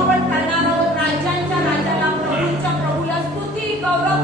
आपण करणार आहोत. राज्यांच्या राजाला, प्रभूच्या प्रभूला स्तुती गौरव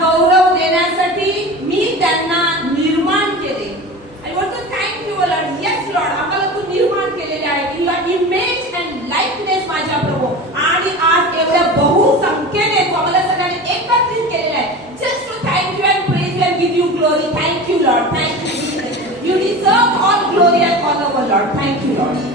गौरव देण्यासाठी मी त्यांना निर्माण केले. I want to thank you, Lord. Yes, Lord. आम्हाला तू निर्माण केलेले आहे. Your image and likeness माझ्या प्रभू. आणि आज एवढ्या बहुसंख्येने तू आम्हाला सगळ्यांनी एकत्रित केलेले आहे. Just to thank you and praise you and give you glory. Thank you, Lord. Thank you, Jesus. You deserve all glory and honor, Lord. Thank you, Lord.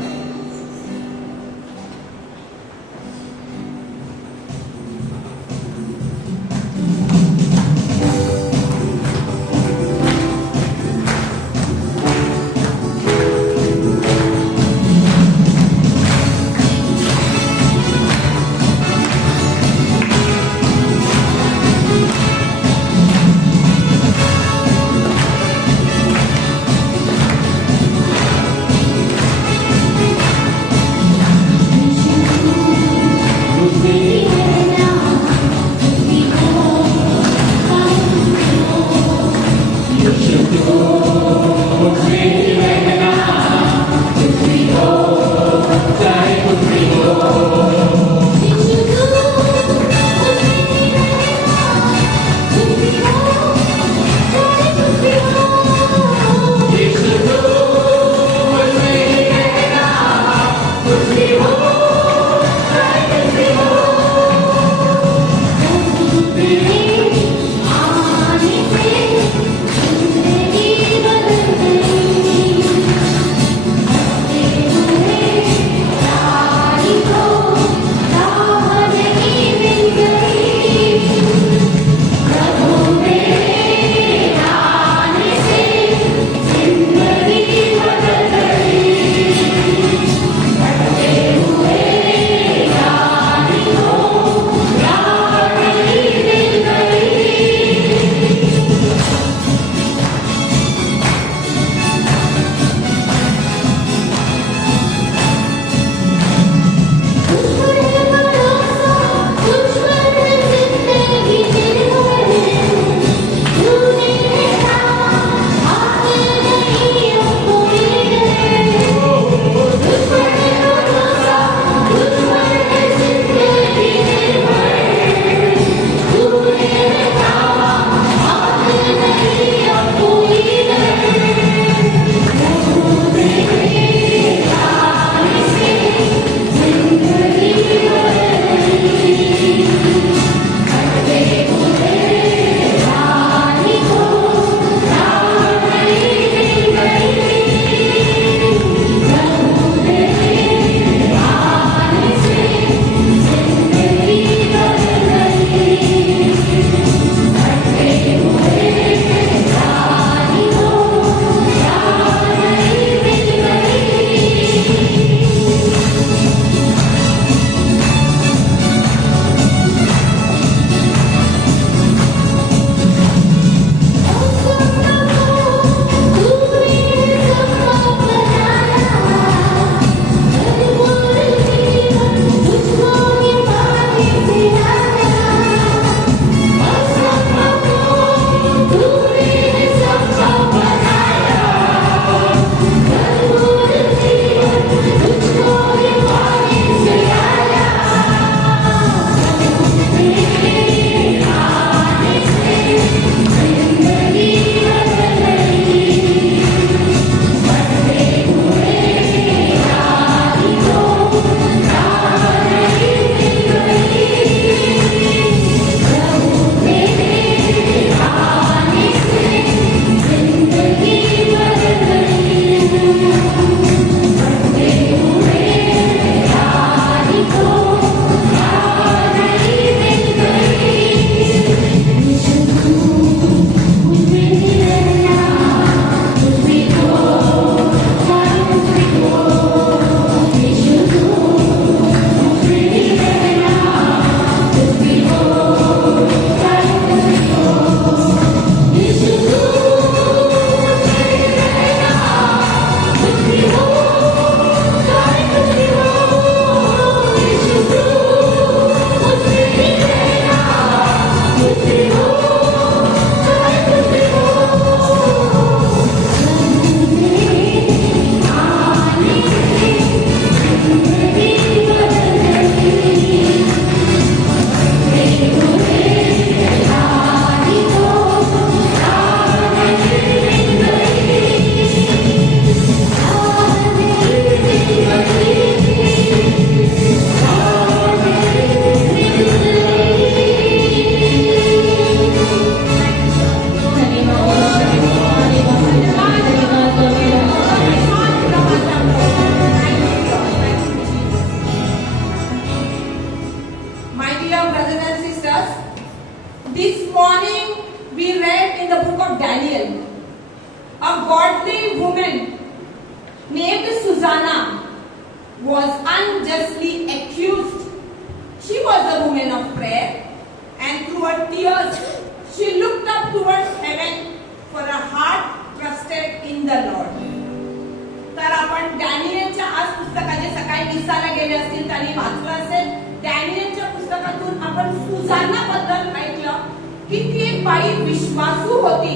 woman named Susanna was unjustly accused. She was a woman of prayer, and through her tears, she looked up towards heaven for a heart trusted in the Lord. तर आपण डॅनियलच्या आज पुस्तकाचे सकाळी निसाला गेले असतील त्यांनी वाचलं असेल. डॅनियलच्या पुस्तकातून आपण सुजाना बद्दल ऐकलं की ती एक बाई विश्वासू होती.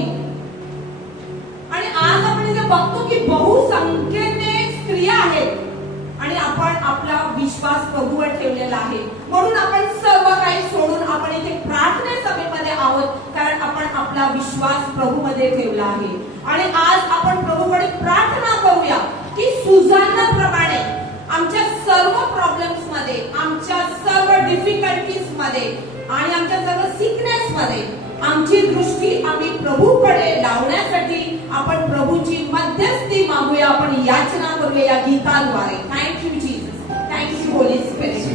आणि आज आपण इथे बघतो की बहुसंख्येने स्त्रिया आहेत आणि आपण आपला विश्वास प्रभूवर ठेवलेला आहे. म्हणून आपण सर्व काही सोडून आपण इथे प्रार्थना सभेमध्ये आहोत, कारण आपण आपला विश्वास प्रभूमध्ये ठेवला आहे. आणि आज आपण प्रभूकडे प्रार्थना करूया की सुजाना प्रमाणे आमच्या सर्व प्रॉब्लेम्स मध्ये, आमच्या सर्व डिफिकल्टीज मध्ये आणि आमच्या सर्व सिकनेस मध्ये आमची दृष्टी आम्ही प्रभूकडे लावण्यासाठी आपण प्रभूची मध्यस्थी मागूया. आपण याचना करूया या गीताद्वारे. Thank you Jesus, thank you holy spirit.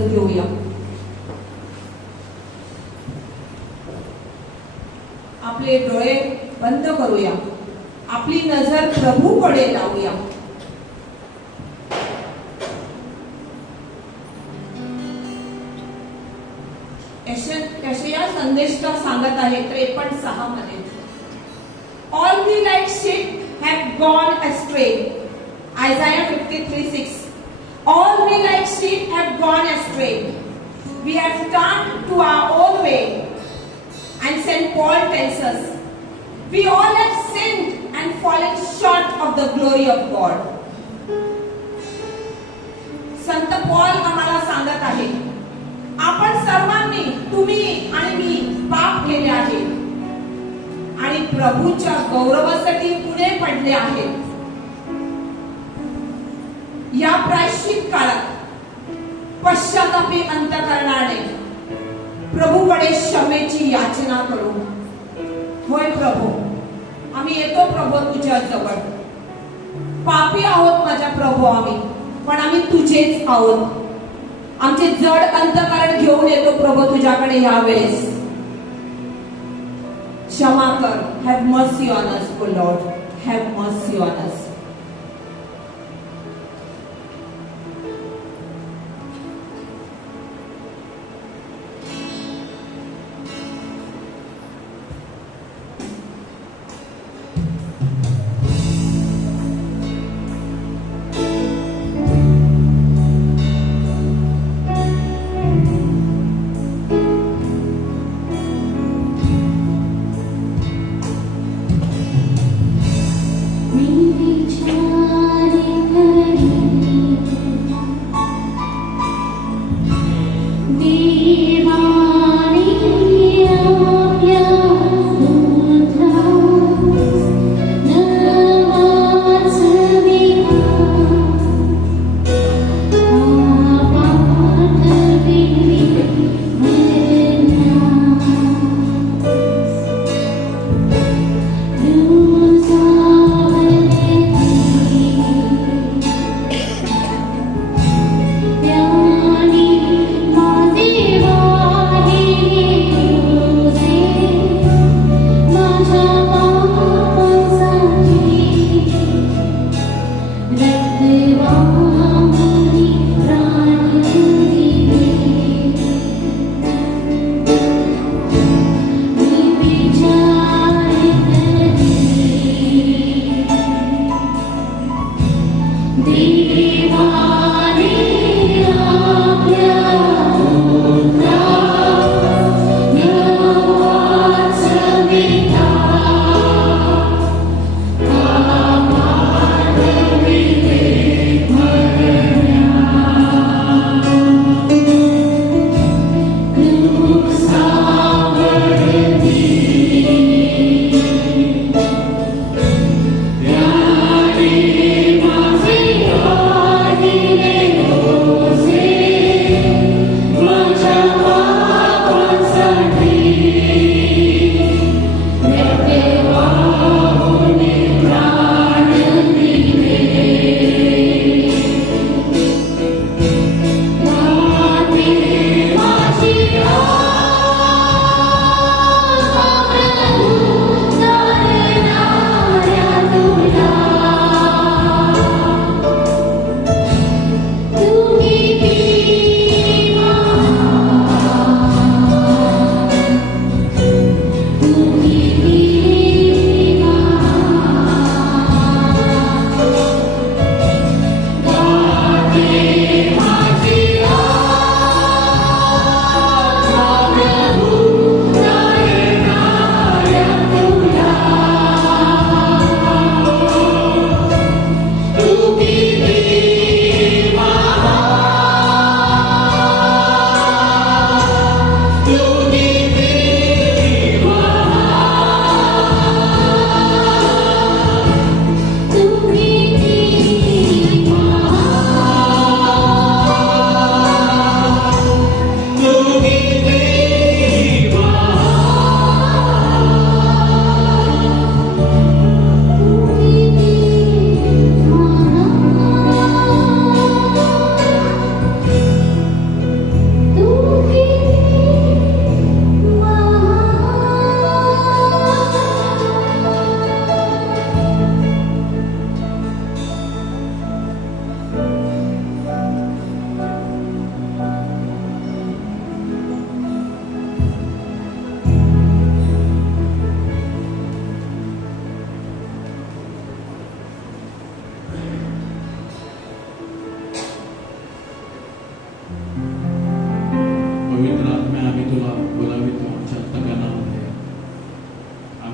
शपथ घेऊया. आपले डोळे बंद करूया. आपली नजर प्रभूकडे लावूया. यशया संदेष्टा सांगत आहे 53:6 मध्ये, all we like sheep have gone astray. Isaiah 53:6, all we like sheep have gone astray. We have turned to our own way. And St. Paul tells us, we all have sinned and fallen short of the glory of God. Sant Paul आम्हाला सांगत आहे, आपण सर्वांनी, तुम्ही आणि मी, पाप केले आहे आणि प्रभूच्या गौरवासाठी पुढे पडले आहेत. या प्रायश्चित काळात पश्चातापी अंतःकरणाने प्रभूकडे क्षमेची याचना करू. होय प्रभू, आम्ही येतो प्रभू तुझ्या जवळ. पापी आहोत माझ्या प्रभू आम्ही, पण आम्ही तुझेच आहोत. आमचे जड अंतःकरण घेऊन येतो प्रभू तुझ्याकडे या वेळेस. क्षमा कर. Have mercy on us O Lord, have mercy on us. Amen.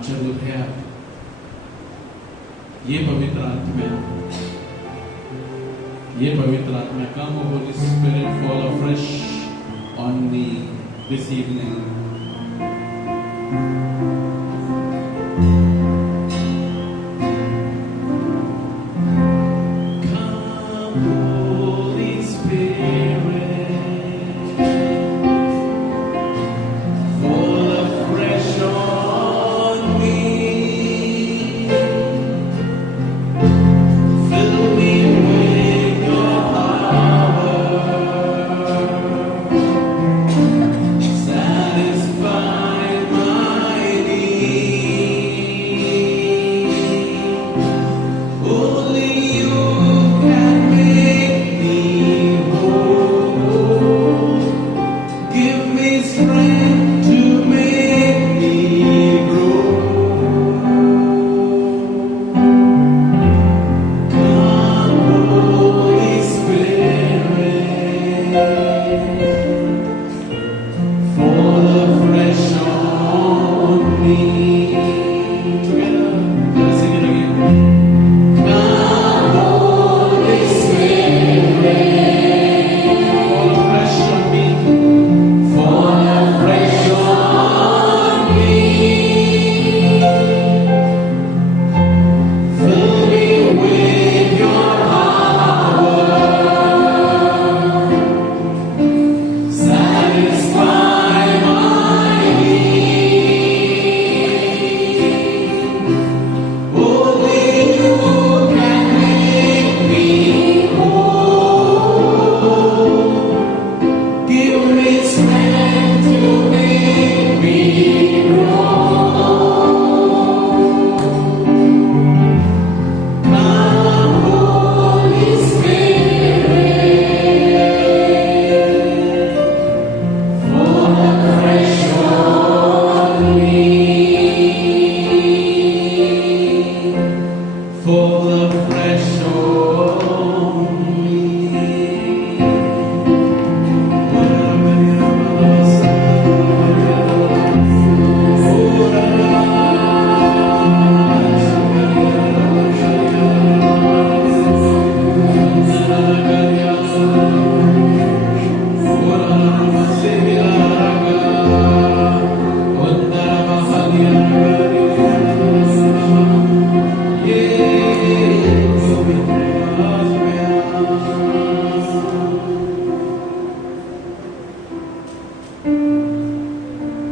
आजच्या हृदयात ये पवित्र आत्म्या, ये पवित्र आत्म्या. Come, O Holy Spirit, fall afresh on me this evening.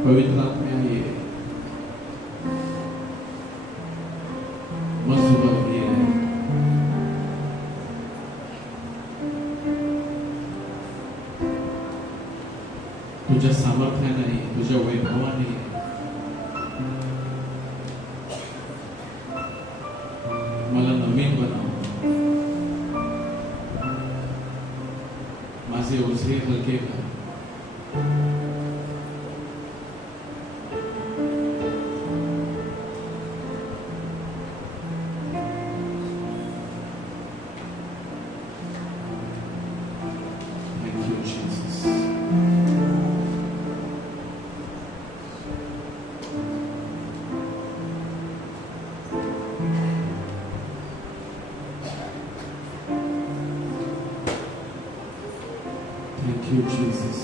पवित्र आत्म्या ये मजबूत ये तुझ्या सामर्थ्याने, तुझ्या वैभवाने मला नवीन बनव. माझे ओझे हलके कर. Thank you, Jesus.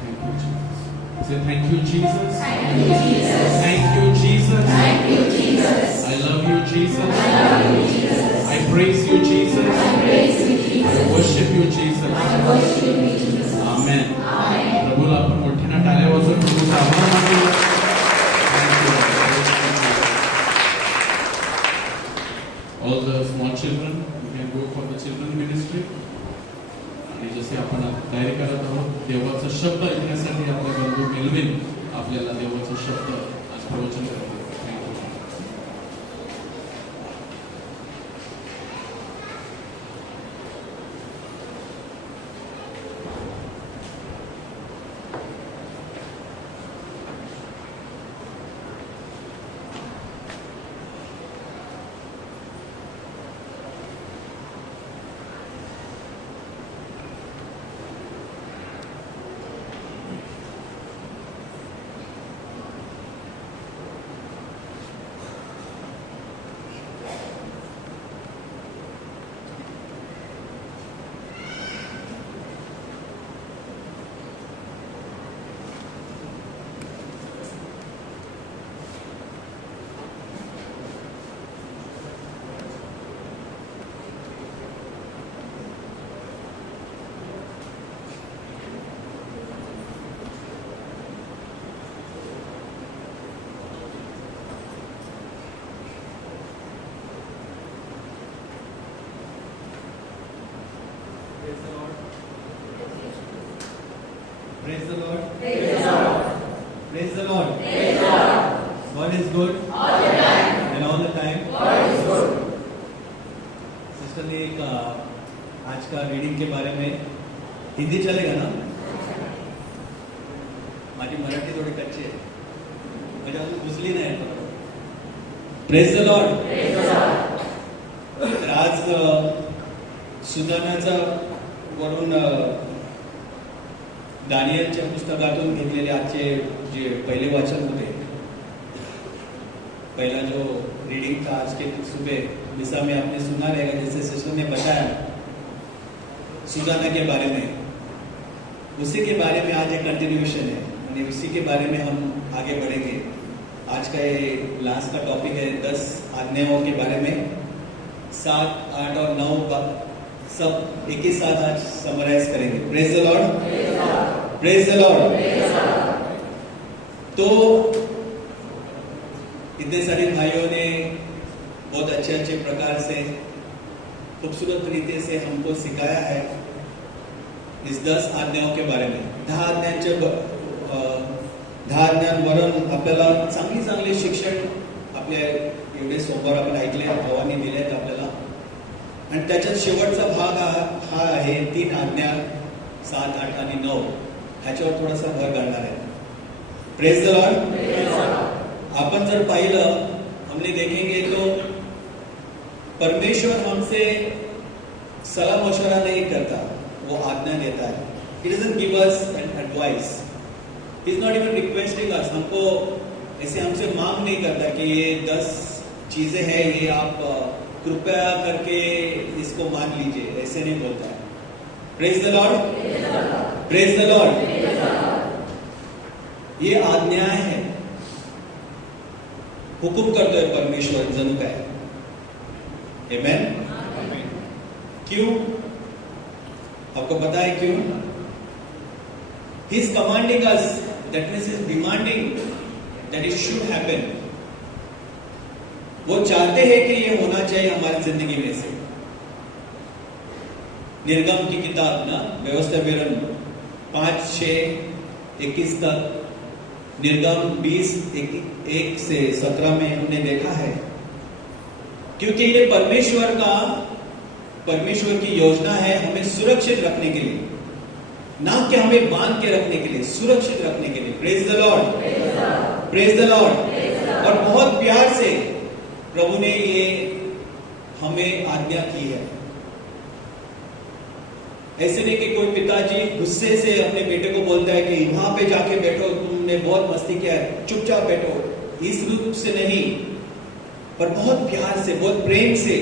Thank you, Jesus. Say thank you, Jesus. Thank you, Jesus. Thank you, Jesus. Thank you, Jesus. I love you, Jesus. I love you, Jesus. I praise you, Jesus. I praise you, Jesus. I worship you, Jesus. I worship you, Jesus. Amen. Amen. प्रभूला आपण मोठ्याने टाळ्या वाजवून प्रभूचा आभार मानूया. Thank you. All the small children, you can go for the children ministry. आणि जसे आपण तयारी करत आहोत, देवाचा शब्द ऐकण्यासाठी आपले बंधू मेलविन आपल्याला देवाचा शब्द आज प्रवचन करतील. Praise the Lord. Praise the Lord. Praise the Lord. Praise the Lord. God is good. All the time. And all the time. God is good. Sister ने एक आज का रीडिंग के बारे में हिंदी चलेगा ना? माझी मराठी थोडी कच्ची आहे. म्हणजे अजून घुसली नाही. Praise the Lord. Praise the Lord. तर आज सुधारण्याचा वरून दानियलच्या पुस्तकातून घेतलेले आजचे जे पहिले वाचन होते, पहला जो रीडिंग था आज के सुबह मिसा में आपने सुना रहेगा, जैसे सिस्टर ने बताया सुजाना के बारे में, उसी के बारे में आज एक कंटिन्यूएशन है, यानी उसी के बारे में हम आगे बढ़ेंगे. आज का ये लास्ट का टॉपिक है 10 आज्ञाओं के बारे में. 7, 8 और 9 सब एक ही साथ आज समराइज करेंगे. Praise the Lord. Praise the Lord. तो इतने सारे भाइयों ने बहुत अच्छे अच्छे प्रकार से खूबसूरत तरीके से हमको सिखाया है इस 10 आज्ञाओं के बारे में. 10 आज्ञांवरून आपल्याला चांगली चांगले शिक्षण आपल्या एवढे सोमवार आपण ऐकले, भावांनी दिले आहेत आपल्याला. आणि त्याच्यात शेवटचा भाग हा आहे 3 आज्ञा 7, 8 आणि 9. ह्याच्यावर थोडासा भर घालणार आहे. Praise the Lord. अपन जर पाहिलं, हमने देखेंगे तो परमेश्वर हमसे सलाह मशवरा नहीं करता, वो आज्ञा देता है. He doesn't give us an advice. He is not even requesting us. हमको ऐसे हमसे मांग नहीं करता कि ये 10 चीजें हैं, ये आप कृपया करके इसको मान लीजिए, ऐसे नहीं बोलता है. Praise the Lord. Praise the Lord. ये आज्ञाएं हैं, हुकुम करते है परमेश्वर जणू काय. आमेन. क्यों? आपको पता है क्यों? He is commanding us, that means he is demanding that it should happen. वो चाहते हैं कि ये होना चाहिए हमारी जिंदगी में से. निर्गम की किताब ना, व्यवस्था विवरण 5, 6, 21 तक, निर्गम 20, 1 से 17 में हमने देखा है. क्योंकि ये परमेश्वर की योजना है हमें सुरक्षित रखने के लिए, ना कि हमें बांध के रखने के लिए, सुरक्षित रखने के लिए. Praise the Lord. Praise the Lord. और बहुत प्यार से प्रभु ने ये हमें आज्ञा की है. ऐसे नहीं कि कोई पिताजी गुस्से से अपने बेटे को बोलता है कि वहां पे जाके बैठो, तुमने बहुत मस्ती किया है, चुपचाप बैठो. इस रूप से नहीं, पर बहुत प्यार से, बहुत प्रेम से,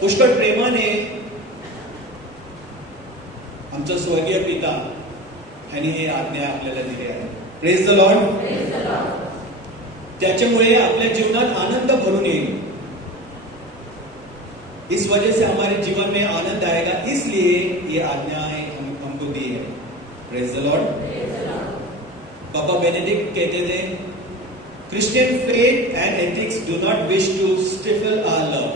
पुष्कळ प्रेमाने आमचा स्वर्गीय पिता ह्याने हे आज्ञा आपल्याला दिली आहे. Praise the Lord. त्याच्यामुळे आपल्या जीवनात आनंद भरून येईल. इस वजह से हमारे जीवन में आनंद आएगा, इसलिए ये आज्ञाएं हमको दी है. Praise the Lord. पापा बेनेडिक्ट कहते थे, Christian faith and ethics do not wish to stifle our love.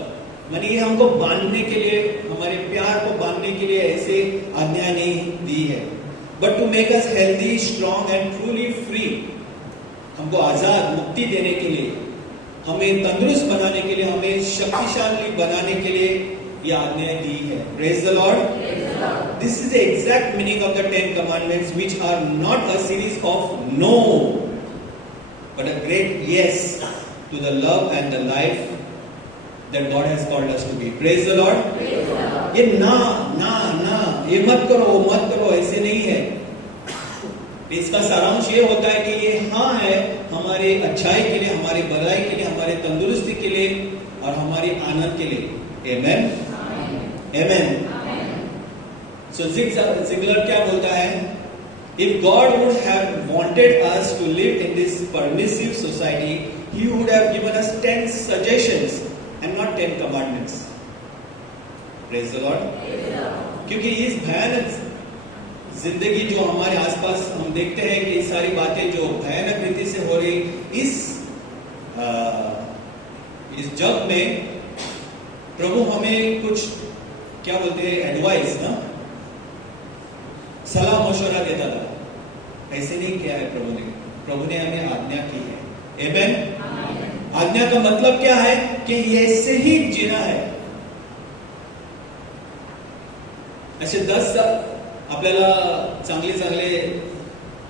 माने ये हमको बांधने के लिए, हमारे प्यार को बांधने के लिए ऐसे आज्ञा नहीं दी है, but to make us healthy, strong and truly free. हमको आजाद, मुक्ति देने के लिए, हमें तंदुरुस्त बनाने के लिए, हमें शक्तिशाली बनाने के लिए ये आज्ञाएं दी है. Praise the Lord. This is the exact meaning of the 10 commandments, which are not a series of no, but a great yes to the love and the life that God has called us to be. Praise the Lord. ये ना ये मत करो ऐसे नहीं है. इसका सारांश ये होता है कि ये हाँ है हमारे अच्छाई के लिए, हमारी भलाई के लिए, हमारे तंदुरुस्ती के लिए और हमारे आनंद के लिए. Amen. Amen. So Ziegler क्या बोलता है? If God would have wanted us to live in this permissive society, He would have given us 10 suggestions and not 10 commandments. Praise the Lord. क्योंकि इस भयानक जिंदगी जो हमारे आसपास हम देखते हैं कि ये सारी बातें जो भयानक रीति से हो रही, इस जग में प्रभु हमें कुछ क्या बोलते हैं, एडवाइस ना, सलाह मशवरा देता था। ऐसे नहीं किया है प्रभु ने। प्रभु ने हमें आज्ञा की है। आमेन। आज्ञा का मतलब क्या है कि ऐसे ही जीना है। असे 10 आपल्याला चांगले चांगले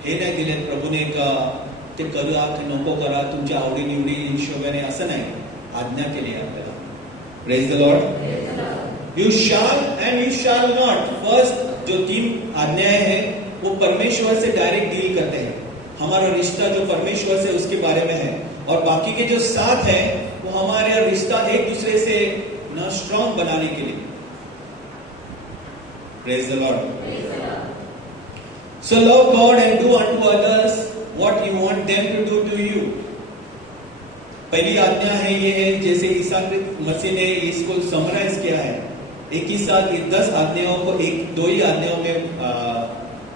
हे नाही दिलेत प्रभूने का ते करा की नको करा, तुमच्या आवडी निवडी हिशोबाने, असं नाही। आज्ञा केली आहे आपल्याला। Praise the Lord. You shall and you shall not, first जो 3 आज्ञाएं हैं वो परमेश्वर से डायरेक्ट डील करते हैं। हमारा रिश्ता जो परमेश्वर से उसके बारे में है, और बाकी के जो 7 है वो हमारे रिश्ता एक दूसरे से ना स्ट्रांग बनाने के लिए। Praise the Lord. So love God and do unto others what you want them to do to you. पहली आज्ञा है ये है, जैसे ईसा मसीह ने इसको समराइज किया है, एक ही साथ 10 आज्ञाओं को 2 ही आज्ञाओं में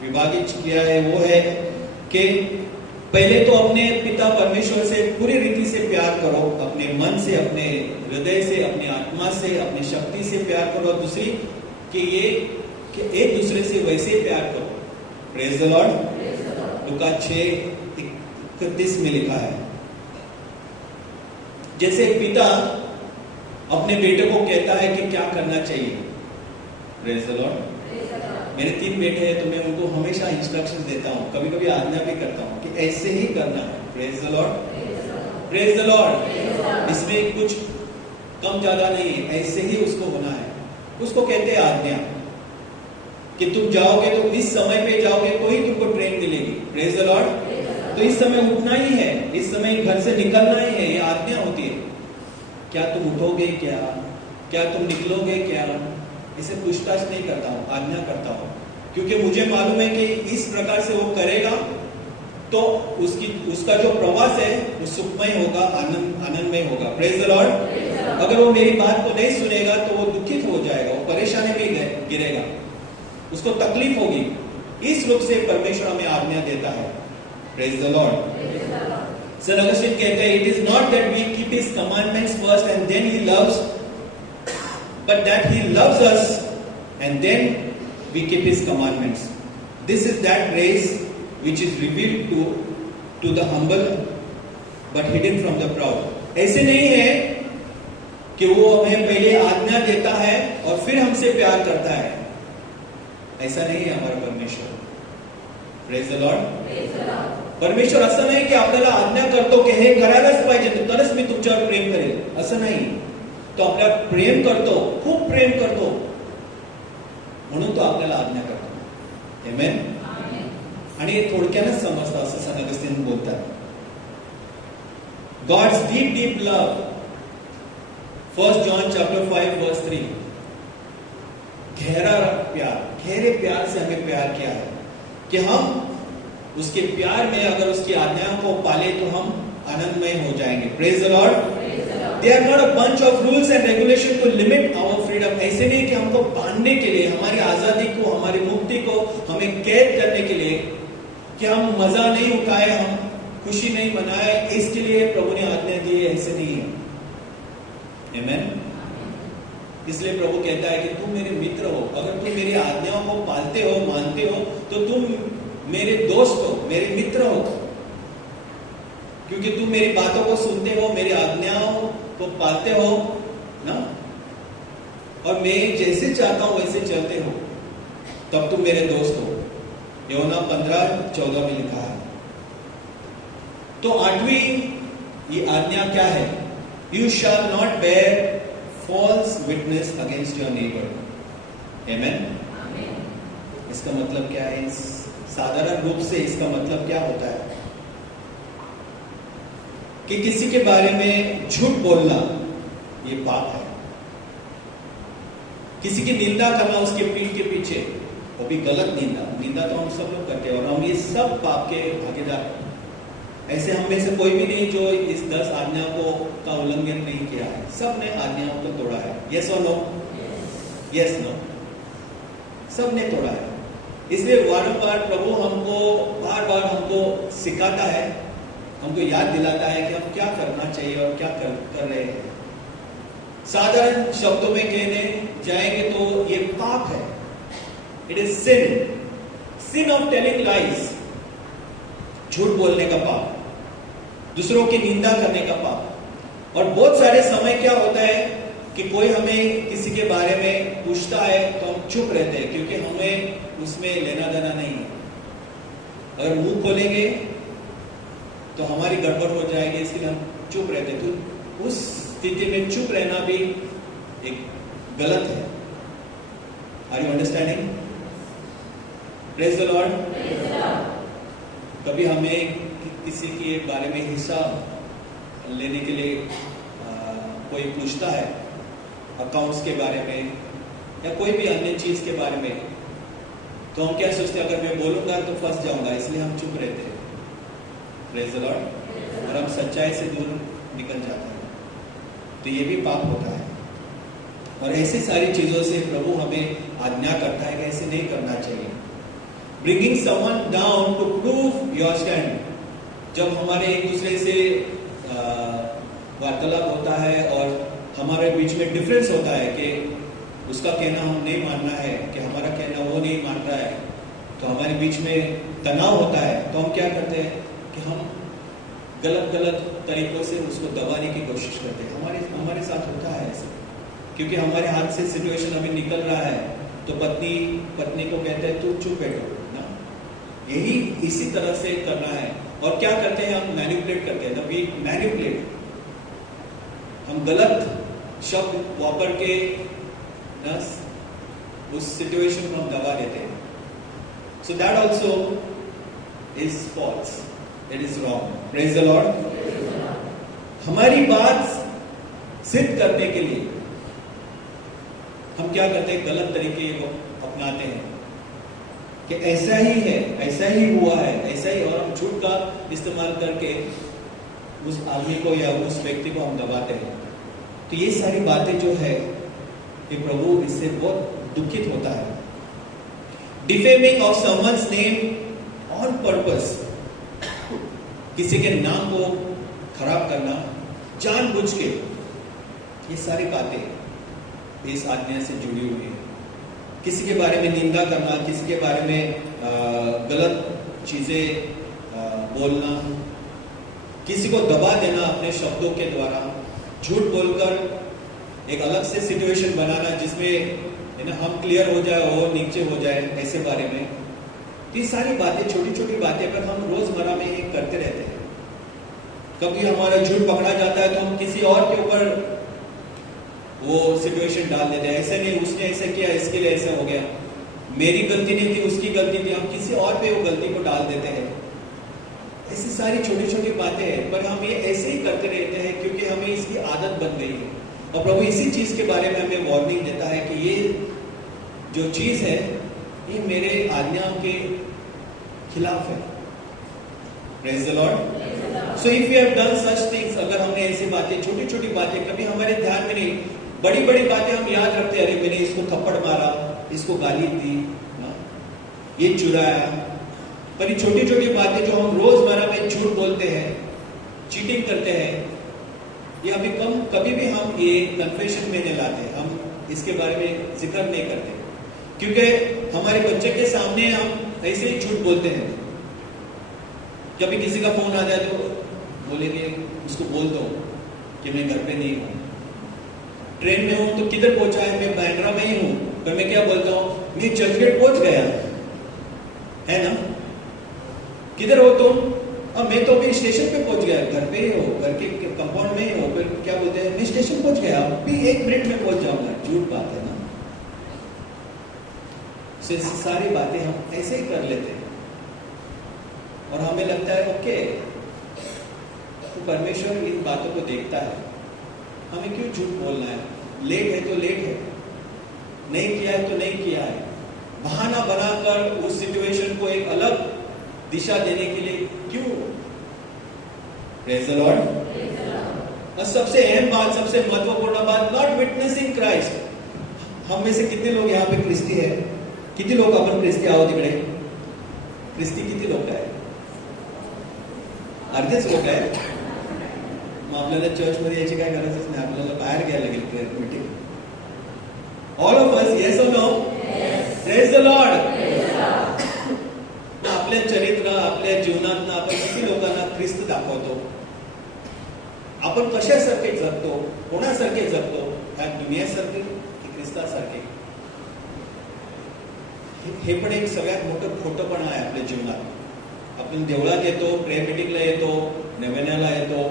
विभाजित किया है। वो है कि पहले तो अपने पिता परमेश्वर से पूरी रीति से प्यार करो, अपने मन से, अपने हृदय से, अपनी आत्मा से, अपनी शक्ति से प्यार करो। दूसरी कि ये कि एक दूसरे से वैसे प्यार करो। Praise the Lord. लूका 6:31 में लिखा है, जैसे पिता अपने बेटे को कहता है कि क्या करना चाहिए। Praise the Lord. मेरे 3 बेटे हैं तो मैं उनको हमेशा इंस्ट्रक्शंस देता हूँ, कभी कभी आज्ञा भी करता हूँ कि ऐसे ही करना है। Praise the Lord. Praise the Lord. इसमें कुछ कम ज्यादा नहीं है, ऐसे ही उसको होना है। उसको कहते हैं आज्ञा, कि तुम जाओगे तो इस समय पे जाओगे तो ही तुमको ट्रेन मिलेगी। Praise the Lord. तो इस समय उठना ही है, इस समय घर से निकलना ही है, ये आज्ञा होती है। क्या तुम उठोगे, क्या तुम निकलोगे, क्या, इसे पूछताछ नहीं करता हूं, आज्ञा करता हूं, क्योंकि मुझे मालूम है कि इस प्रकार से वो करेगा तो उसका जो प्रवास है वो सुखमय होगा, आनंदमय होगा। Praise the Lord. अगर वो मेरी बात को नहीं सुनेगा तो वो दुखित हो जाएगा, वो परेशानी में गिरेगा, उसको तकलीफ होगी। इस रूप से परमेश्वर हमें आज्ञा देता है। Praise the Lord. Sir Augustine कहते हैं, it is not that we keep his commandments first and then he loves, but that he loves us and then we keep his commandments. This is that grace which is revealed to the humble but hidden from the proud. ऐसे नहीं है कि वो हमें पहले आज्ञा देता है और फिर हमसे प्यार करता है, ऐसा नहीं है हमारा परमेश्वर। Praise the Lord. परमेश्वर असं नाही की आपल्याला आज्ञा करतो की हे करायलाच पाहिजे तरच मी तुमच्यावर प्रेम करेल, असं नाही। तो आपल्याला प्रेम करतो, खूप प्रेम करतो, म्हणून तो आपल्याला आज्ञा करतो। आमेन। आणि हे थोडक्यातच समजतं असं संत अगस्तीन बोलतात। God's deep deep love, 1 John chapter 5 verse 3, गहरा प्यार, गहरे प्यार से हमें प्यार किया है कि हम उसके प्यार में अगर उसकी आज्ञाओं को पाले तो हम आनंदमय हो जाएंगे। Praise the Lord. They are not a bunch of rules and regulation to limit our freedom. ऐसे नहीं कि हमको बांधने के लिए, हमारी आजादी को, हमारी मुक्ति को हमें कैद करने के लिए, कि हम मजा नहीं उठाए, हम खुशी नहीं मनाए, इसके लिए प्रभु ने आज्ञा दी है, ऐसे नहीं है। आमेन। इसलिए प्रभु कहता है कि तुम मेरे मित्र हो, अगर तुम मेरी आज्ञाओं को पालते हो, मानते हो, तो तुम मेरे दोस्त हो, मेरे मित्र हो, क्योंकि तुम मेरी बातों को सुनते हो, मेरी आज्ञाओं को पालते हो ना, और मैं जैसे चाहता हूं वैसे चलते हो, तब तुम मेरे दोस्त हो। यूहन्ना 15:14 में लिखा है। तो 8वीं ये आज्ञा क्या है? You shall not bear false witness against your neighbour. Amen. इसका मतलब क्या है? साधारण रूप से इसका मतलब क्या होता है कि किसी के बारे में झूठ बोलना ये पाप है। किसी की निंदा करना उसके पीठ के पीछे, वो भी गलत निंदा तो हम सब लोग करते हैं, और हम ये सब पाप के भागीदार हैं। ऐसे हम में से कोई भी नहीं जो इस 10 आज्ञा को का उल्लंघन नहीं किया है, सब ने आज्ञाओं को तोड़ा है। यस और नो? यस नो, सब ने तोड़ा है। इसलिए बार प्रभु हमको बार हमको सिखाता है, हमको याद दिलाता है कि हम क्या करना चाहिए और क्या कर रहे हैं। साधारण शब्दों में कहने जाएंगे तो ये पाप है. It is sin of telling lies. झूठ बोलने का पाप, दूसरों की निंदा करने का पाप. और बहुत सारे समय क्या होता है कि कोई हमें किसी के बारे में पूछता है तो हम चुप रहते हैं, क्योंकि हमें उसमें लेना देना नहीं है. अगर मुंह खोलेंगे तो हमारी गड़बड़ हो जाएगी, इसलिए हम चुप रहते हैं. तो उस स्थिति में चुप रहना भी एक गलत है. Are you understanding? Praise the Lord. कभी हमें किसी के बारे में हिसाब लेने के लिए कोई पूछता है, अकाउंट्स के बारे में या कोई भी अन्य चीज के बारे में, तो हम क्या सोचते हैं, अगर मैं बोलूंगा तो फंस जाऊंगा, इसलिए हम चुप रहते हैं. Praise the Lord. और हम सच्चाई से दूर निकल जाते हैं. तो ये भी पाप होता है. और ऐसी सारी चीजों से प्रभु हमें आज्ञा करता है कि ऐसे नहीं करना चाहिए. Bringing someone down to prove your stand. जब हमारे एक दूसरे से वार्तालाप होता है और हमारे बीच में डिफरेंस होता है कि उसका कहना हम नहीं मानना है, कि हमारा कहना वो नहीं मान रहा है, तो हमारे बीच में तनाव होता है, तो हम क्या करते हैं कि हम गलत तरीकों से उसको दबाने की कोशिश करते हैं. हमारे साथ होता है ऐसे, क्योंकि हमारे हाथ से सिचुएशन अभी निकल रहा है, तो पत्नी को कहते हैं तू चुप बैठो ना. यही इसी तरह से करना है. और क्या करते हैं, हम मैनिपुलेट करते हैं. वी मैनिपुलेट, हम गलत शब्द वापर के उस सिचुएशन को हम दबा देते हैं. So that also is false, it is wrong. Praise the Lord. हमारी बात सिद्ध करने के लिए हम क्या करते हैं, गलत तरीके को अपनाते हैं कि ऐसा ही है, ऐसा ही हुआ है, ऐसा ही, और हम झूठ का इस्तेमाल करके उस आदमी को या उस व्यक्ति को हम दबाते हैं. तो ये सारी बातें जो है, ये प्रभु इससे बहुत दुखित होता है. Defaming of someone's name on purpose, किसी के नाम को खराब करना जानबूझ के, ये सारी बातें इस आज्ञा से जुड़ी हुई है. किसी के बारे में निंदा करना, किसी के बारे में गलत चीजें बोलना, किसी को दबा देना अपने शब्दों के द्वारा, झूठ बोलकर एक अलग से सिचुएशन बनाना जिसमें हम क्लियर हो जाए, वो नीचे हो जाए, ऐसे बारे में. ये सारी बातें, छोटी छोटी बातें पर हम रोजमर्रा में ये करते रहते हैं. कभी हमारा झूठ पकड़ा जाता है तो हम किसी और के ऊपर वो सिचुएशन डाल देते हैं. ऐसे नहीं, उसने ऐसा किया इसके लिए ऐसा हो गया, मेरी गलती नहीं थी उसकी गलती थी, हम किसी और पे वो गलती को डाल देते हैं. ऐसी सारी छोटी छोटी बातें हैं, पर हम ये ऐसे ही करते रहते हैं क्योंकि हमें इसकी आदत बन गई है. और प्रभु इसी चीज के बारे में हमें वार्निंग देता है कि ये जो चीज है ये मेरे आज्ञा के खिलाफ है. Praise the Lord. So if you have done such things, अगर हमने ऐसी बातें, छोटी छोटी बातें, कभी हमारे ध्यान में नहीं, बड़ी बड़ी बातें हम याद रखते हैं, अरे मैंने इसको थप्पड़ मारा, इसको गाली दी, ये चुराया. पर ये छोटी छोटी बातें जो हम रोजमर्रा में झूठ बोलते हैं, चीटिंग करते हैं, ये अभी कभी भी हम ये कन्फेशन में नहीं लाते, हम इसके बारे में जिक्र नहीं करते, क्योंकि हमारे बच्चे के सामने हम ऐसे ही झूठ बोलते हैं. कभी किसी का फोन आ जाए तो बोलेंगे, उसको बोल दो कि मैं घर पे नहीं हूँ. ट्रेन में हूँ तो किधर पहुंचा है, मैं बैंड्रा में ही हूँ, पर मैं क्या बोलता हूँ, मैं चर्चगेट पहुंच गया, है ना. किधर हो तुम? अब मैं तो अभी स्टेशन पे पहुंच गया. घर पे ही हो, घर के कंपाउंड में ही हो, फिर क्या बोलते हैं, मैं स्टेशन पहुंच गया, अभी 1 मिनट में पहुंच जाऊंगा. झूठ बात है ना. सारी बातें हम ऐसे ही कर लेते हैं और हमें लगता है ओके, तो परमेश्वर इन बातों को देखता है, हमें क्यों झूठ बोलना है. लेट है तो लेट है, नहीं किया है तो नहीं किया है, बहाना बनाकर उस सिचुएशन को एक अलग दिशा देने के लिए क्यों. Praise the Lord. और सबसे अहम बात, सबसे महत्वपूर्ण बात, नॉट विटनेसिंग क्राइस्ट. हम में से कितने लोग यहाँ पे क्रिस्ती है? किती लोक आपण क्रिस्ती आहोत इकडे? क्रिस्ती किती लोक आहे? अर्धेच लोक आहेत. मग आपल्याला चर्च मध्ये याची काय गरजच नाही, आपल्याला बाहेर घ्यायला लागेल prayer meeting. All of us, yes और नो? आपल्या चरित्र, आपल्या जीवनात आपण किती लोकांना ख्रिस्त दाखवतो? आपण कशासारखे जगतो? कोणासारखे जगतो? ह्या दुनियासारखे की ख्रिस्तासारखे? हे पण एक सगळ्यात मोठं खोटंपणा आहे आपल्या जीवनात. आपण देवळात येतो, प्रेयर मीटिंगला येतो, नवेन्याला येतो,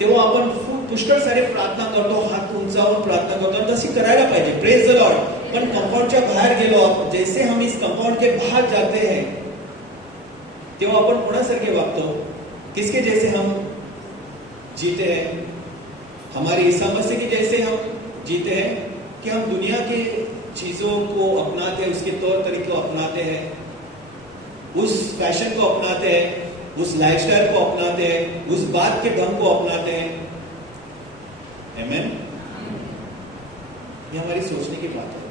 तेव्हा आपण पुष्कळ सारे प्रार्थना करतो, हात उंचावून प्रार्थना करतो, तशी करायला पाहिजे. Praise the Lord. पण कंपाउंडच्या बाहेर गेलो, जैसे हम इस कंपाउंड के बाहर जाते हैं, तेव्हा आपण कोणासारखे वागतो? किसके जैसे हम जीते हैं? हमारे ईसा मसीह के जैसे हम जीते हैं कि हम दुनिया के चीजों को अपनाते हैं, उसके तौर तरीके को अपनाते हैं, उस फैशन को अपनाते हैं, उस लाइफस्टाइल को अपनाते हैं, उस बात के ढंग को अपनाते हैं? आमीन। ये हमारी सोचने की बात है.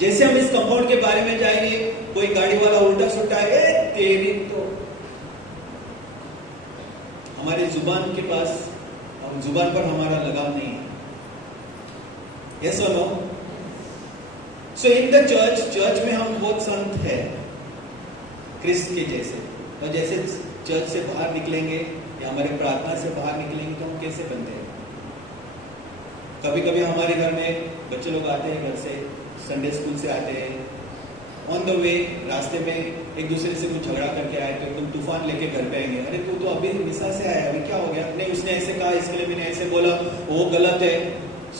जैसे हम इस कंपाउंड के बारे में जाएंगे, कोई गाड़ी वाला उल्टा सुल्टा है, तेरी तो हमारे जुबान के पास, हम जुबान पर हमारा लगाव नहीं है. यस और no? So in the church में हम बहुत संत है क्रिस्त के जैसे, और जैसे चर्च से बाहर निकलेंगे या हमारे प्रार्थना से बाहर निकलेंगे तो हम कैसे बनते हैं? कभी कभी हमारे घर में बच्चे लोग आते हैं, घर से संडे स्कूल से आते हैं, ऑन द वे रास्ते में एक दूसरे से कुछ झगड़ा करके आए तो एकदम तूफान लेके घर पे आएंगे. अरे तू तो अभी मिसा से आया, अभी क्या हो गया? नहीं, उसने ऐसे कहा, इसके लिए मैंने ऐसे बोला, वो गलत है.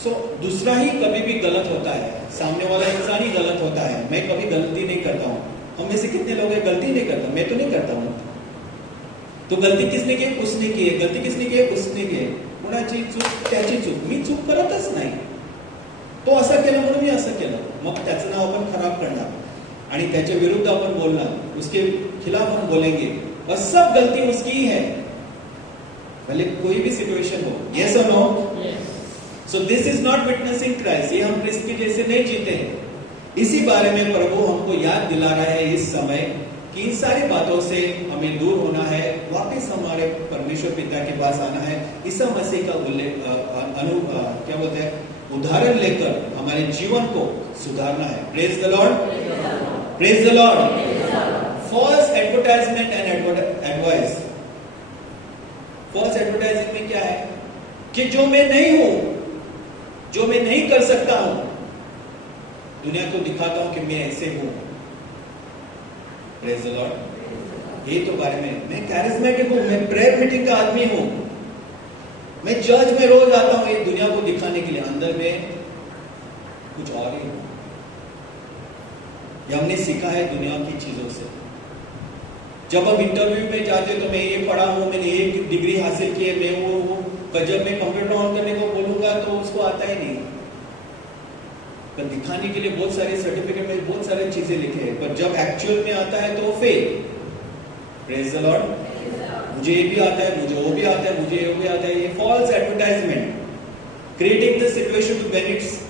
सो दूसरा ही कभी भी गलत होता है, सामने वाला इंसान ही गलत होता है. मैं कभी गलती नहीं करता हूँ. हम में से कितने लोग हैं गलती नहीं करता? मैं तो नहीं करता हूँ. तो गलती किसने की? उसने की. गलती किसने की? उसने की. कोणाची चूक? त्याची चूक. मी चूक करतच नाही. तो असं केलं म्हणून मी असं केलं, मग त्याचं नाव आपण खराब करणार आणि त्याच्या विरुद्ध आपण बोलणार, उसके खिलाफ हम बोलेंगे, और सब गलती उसकी ही है, भले कोई भी सिचुएशन हो. यस और no? So this is not witnessing Christ. ये हम क्रिस्त के जैसे नहीं जीते हैं. इसी बारे में प्रभु हमको याद दिला रहा है इस समय कि इन सारी बातों से हमें दूर होना है, वापस हमारे परमेश्वर पिता के पास आना है, ईसा मसीह का क्या बोलते हैं, उदाहरण लेकर हमारे जीवन को सुधारना है. Praise the Lord. Praise the Lord. False advertisement and advice. False advertising में क्या है कि जो मैं नहीं हूं, जो मैं नहीं कर सकता हूं, दुनिया को दिखाता हूं कि मैं ऐसे हूं. Praise the Lord. ये तो बारे में मैं कैरिज्मेटिक हूं, मैं प्रेयर मीटिंग का आदमी हूं, मैं चर्च में रोज आता हूं, ये दुनिया को दिखाने के लिए. अंदर में कुछ और ही हूं. ये हमने सीखा है दुनिया की चीजों से. जब हम इंटरव्यू में जाते तो मैं ये पढ़ा हूं, मैंने ये डिग्री हासिल की है, मैं वो हूं, पर जब मैं कंप्यूटर ऑन करने को बोलूंगा तो उसको आता ही नहीं. पर दिखाने के लिए बहुत सारे सर्टिफिकेट में बहुत सारी चीजें लिखे हैं, पर जब एक्चुअल में आता है तो फेक. Praise the Lord. मुझे ये भी आता है, मुझे वो भी आता है, मुझे ये भी आता है. ये false advertisement, creating the situation to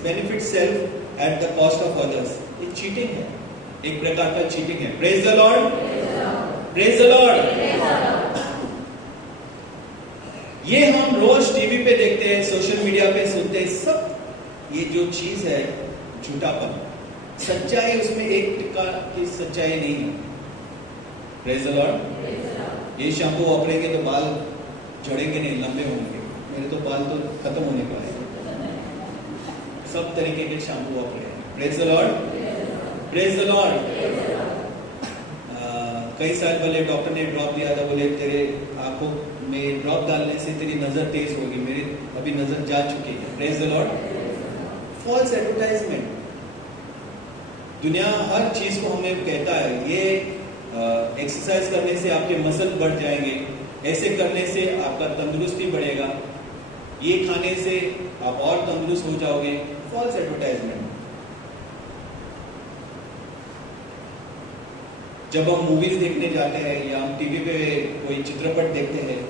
benefit self at the cost of others. ये चीटिंग है, एक प्रकार का चीटिंग है. Praise the Lord. Praise the Lord. ये हम रोज टीवी पे देखते हैं, सोशल मीडिया पे सुनते हैं, सब ये जो चीज है झूठापन. सच्चाई उसमें एक टिक्का की सच्चाई नहीं है. Praise the Lord. ये शैम्पू वापरेंगे तो बाल झड़ेंगे नहीं, लंबे होंगे. मेरे तो बाल तो खत्म होने को आए. सब तरीके के शैम्पू वापरे. Praise the Lord. Praise the lord. कई साल पहले डॉक्टर ने ड्रॉप दिया था, बोले तेरे आंखों में ड्रॉप डालने से तेरी नजर तेज होगी. मेरी अभी नजर जा चुकी है. Praise the Lord. False advertisement. दुनिया हर चीज को हमें कहता है, ये एक्सरसाइज करने से आपके मसल बढ़ जाएंगे, ऐसे करने से आपका तंदुरुस्ती बढ़ेगा, ये खाने से आप और तंदुरुस्त हो जाओगे. False advertisement. जब हम मूवीज देखने जाते हैं या हम टीवी पे कोई चित्रपट देखते हैं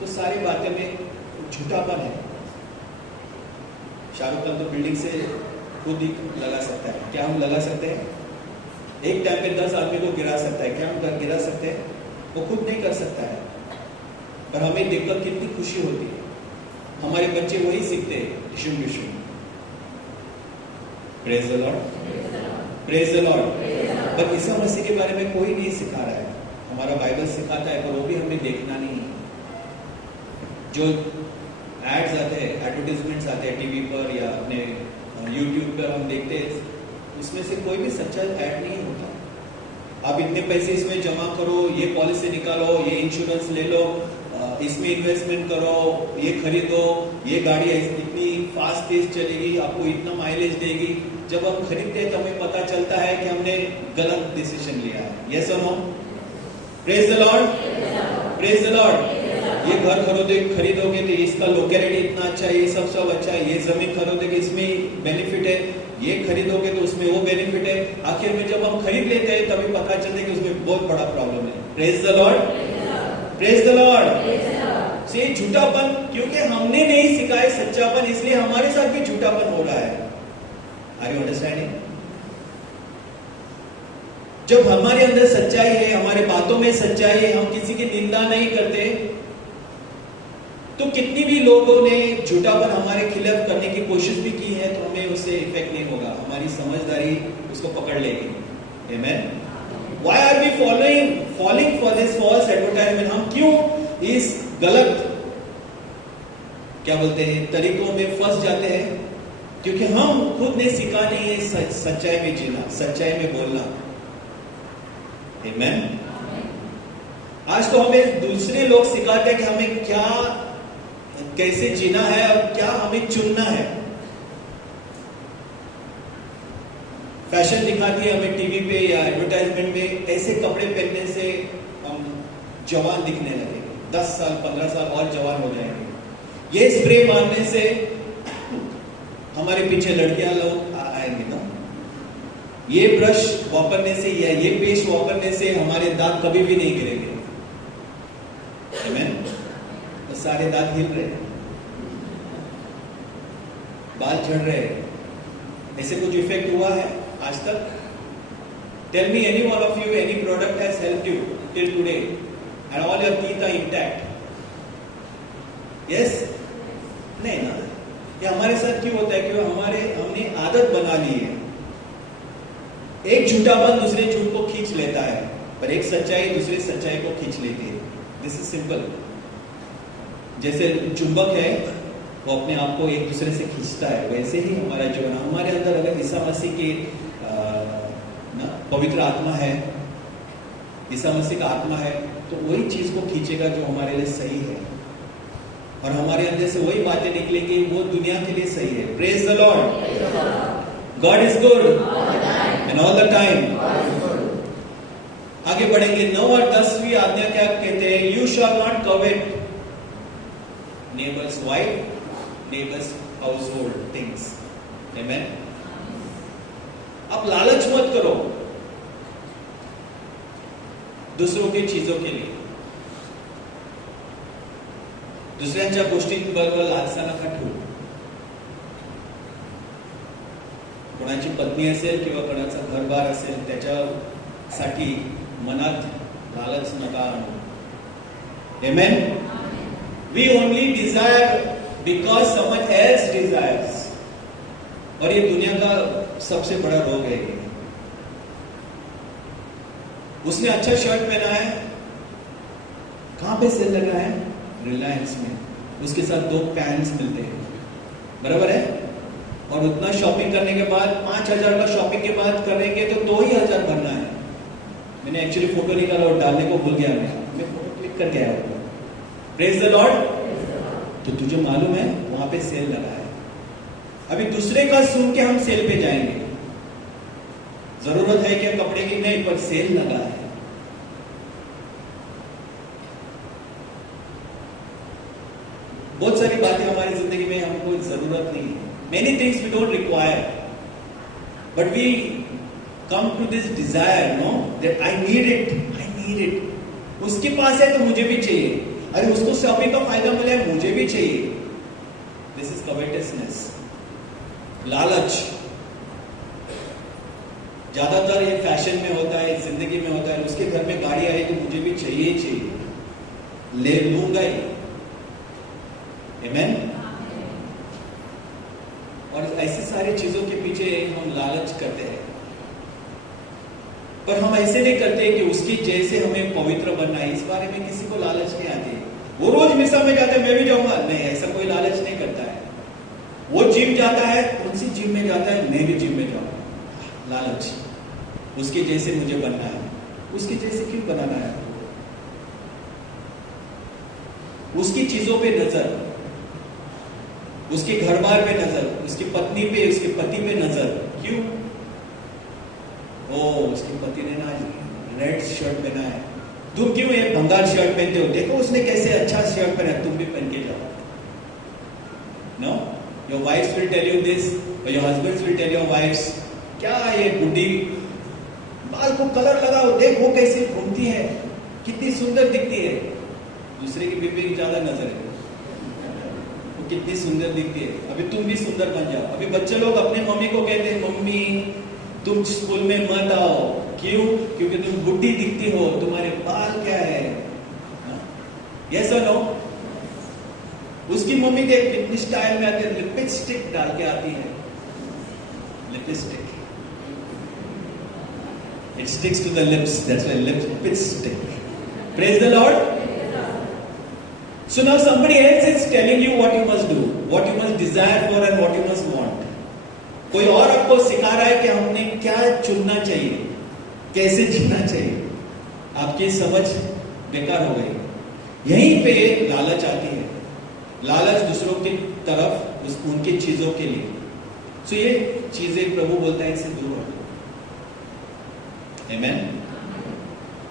तो सारी बातें में झूठापन है. शाहरुख खान तो बिल्डिंग से खुद ही लगा सकता है. क्या हम लगा सकते हैं? एक टाइम पे 10 आदमी को गिरा सकता है. क्या हम गिरा सकते हैं? वो खुद नहीं कर सकता है, पर हमें देखकर कितनी खुशी होती है. हमारे बच्चे वही सीखते हैं, डिशुम डिशुम. Praise the Lord. Praise the lord. पर ईसा मसीह के बारे में कोई नहीं सिखा रहा है। हमारा बाइबल सिखाता है, पर वो भी हमें देखना नहीं है। जो एड्स आते हैं, एडवर्टीजमेंट्स आते हैं टीवी पर या अपने यूट्यूब पर हम देखते हैं, उसमें से कोई भी सच्चा ऐड नहीं होता। आप इतने पैसे इसमें जमा करो, ये पॉलिसी निकालो, ये इंश्योरेंस ले लो, इसमें इन्वेस्टमेंट करो, ये खरीदो, ये गाड़ी इतनी फास्ट तेज चलेगी, आपको इतना माइलेज देगी। जब हम खरीदते हैं तो हमें पता चलता है कि हमने गलत डिसीजन लिया है। यस और no? Praise the Lord, praise the Lord. ये घर खरीदोगे तो इसका लोकेलिटी इतना अच्छा है, ये सब अच्छा है, ये जमीन खरीदोगे इसमें बेनिफिट है, ये खरीदोगे तो उसमें वो बेनिफिट है। आखिर में जब हम खरीद लेते हैं तभी पता चलता है कि उसमें बहुत बड़ा प्रॉब्लम है। Praise the Lord, praise the Lord. से झूठापन, क्योंकि हमने नहीं सिखाया सच्चापन, इसलिए हमारे साथ भी झूठापन हो रहा है। Are you understanding? जब हमारे अंदर सच्चाई है, हमारे बातों में सच्चाई है, हम किसी की निंदा नहीं करते, तो कितनी भी लोगों ने झूठापन हमारे खिलाफ करने की कोशिश भी की है, तो हमें उससे इफेक्ट नहीं होगा। हमारी समझदारी उसको पकड़ लेगी। आमेन। Why are we falling for this false advertisement? हम क्यों इस गलत, क्या बोलते हैं, तरीकों में फंस जाते हैं? क्योंकि हम खुद ने सीखा नहीं है सच्चाई में जीना, सच्चाई में बोलना। आमेन। आज तो हमें दूसरे लोग सिखाते हैं कि हमें क्या, कैसे जीना है और क्या हमें चुनना है। फैशन दिखाती है हमें टीवी पे या एडवर्टाइजमेंट में, ऐसे कपड़े पहनने से हम जवान दिखने लगे, 10 साल 15 साल और जवान हो जाएंगे। ये स्प्रे मारने से हमारे पीछे लड़कियां लोग आएंगे ना, ये ब्रश वापरने से या ये पेस्ट वापरने से हमारे दांत कभी भी नहीं गिरेंगे। आमेन। तो सारे दांत हिल रहे, बाल झड़ रहे, ऐसे कुछ इफेक्ट हुआ है आज तक? Tell me any one of you, any product has helped you till today and all your teeth are intact? Yes? नहीं ना। ये हमारे साथ क्यों होता है? क्योंकि हमने आदत बना ली है। एक झूठापन दूसरे झूठ को खींच लेता है, पर एक सच्चाई दूसरे सच्चाई को खींच लेती है। This is simple. जैसे चुंबक है, वो अपने आप को एक दूसरे से खींचता है, वैसे ही हमारा जीवन। हमारे अंदर अगर ईसा मसीह की पवित्र आत्मा है, ईसा मसीह का आत्मा है, तो वही चीज को खींचेगा जो हमारे लिए सही है, और हमारे अंदर से वही बातें निकलेंगी वो दुनिया के लिए सही है। Praise the lord. God is good and all the time. आगे बढ़ेंगे। 9 और 10वीं आज्ञा क्या कहते हैं? You shall not covet neighbour's wife, neighbour's household things. Amen. अब लालच मत करो दुसरों की चीजों के लिए, दुसऱ्यांच्या गोष्टींबरोबर लालसा नका ठेवू. कोणाची पत्नी असेल किंवा कोणाचा घरबार असेल त्याच्यासाठी मनात लालच नका आणू. Amen. We only desire because someone else desires. और ये दुनिया का सबसे बड़ा रोग है. उसने अच्छा शर्ट पहना है, कहां पे सेल लगा है? रिलायंस में. उसके साथ 2 पैंट्स मिलते हैं, बराबर है. और उतना शॉपिंग करने के बाद 5,000 का शॉपिंग के बाद करेंगे तो 2,000 भरना है. मैंने एक्चुअली फोटो निकाला और डालने को भूल गया. मैं फोटो क्लिक करके आया हूं. Praise the Lord. तो तुझे मालूम है वहां पे सेल लगा है. अभी दूसरे का सुन के हम सेल पे जाएंगे. जरूरत है क्या कपड़े की? नहीं, पर सेल लगा है. बहुत सारी बातें हमारी जिंदगी में हमको जरूरत नहीं है. Many things we don't require, but we come to this desire, no, that I need it, I need it. उसके पास है तो मुझे भी चाहिए. अरे उसको शॉपिंग का फायदा मिला है, मुझे भी चाहिए. दिस इज कवेटसनेस, लालच. ज्यादातर ये फैशन में होता है, जिंदगी में होता है. उसके घर में गाड़ी आई तो मुझे भी चाहिए ही चाहिए, ले लूंगा ही. आमेन. और ऐसी सारी चीजों के पीछे हम लालच करते हैं. पर हम ऐसे नहीं करते कि उसकी जैसे हमें पवित्र बनना है, इस बारे में किसी को लालच नहीं आती। वो रोज मिसा में जाता है, मैं भी जाऊंगा, नहीं, ऐसा कोई लालच नहीं करता है। वो जिम जाता है, उसी जिम में जाता है, मैं भी जिम में जाऊंगा। लालच, उसके जैसे मुझे बनना है। उसके जैसे क्यों बनाना है? उसकी चीजों पे नजर, उसके घर बार पे नजर, उसकी पत्नी पे, उसके पति पे नजर, क्यों? ओ, उसके पति ने ना रेड शर्ट पहना है, तुम क्यों ये भंगार शर्ट पहनते हो? देखो उसने कैसे अच्छा शर्ट पहना, तुम भी पहन के जाओ। No, your wives will tell you this, और your husbands will tell your wives, क्या ये बुढ़ी बाल को कलर लगाओ, देख वो कैसे घूमती है, कितनी सुंदर दिखती है। दूसरे की बीबी की ज्यादा नजर है, वो कितनी सुंदर दिखती है। अभी तुम भी सुंदर बन जाओ। अभी बच्चे लोग अपने मम्मी को कहते हैं, मम्मी तुम स्कूल में मत आओ, क्यों? क्योंकि तुम बुढ़ी दिखती हो, तुम्हारे बाल क्या है। यस और नो? उसकी मम्मी देख कितनी स्टाइल में आती है, लिपस्टिक डाल के आती है, lipstick, it sticks to the lips, that's why lipstick. Praise the Lord. So now somebody else is telling you what you must do, what you must desire for and what you must want. कोई और आपको सिखा रहा है कि हमने क्या चुनना चाहिए, कैसे जीना चाहिए। आपकी समझ बेकार हो गई। यहीं पे लालच आती है, लालच दूसरों की तरफ, उनकी चीजों के लिए। सो ये चीजें प्रभु बोलता है, इससे दूर रहो। Amen.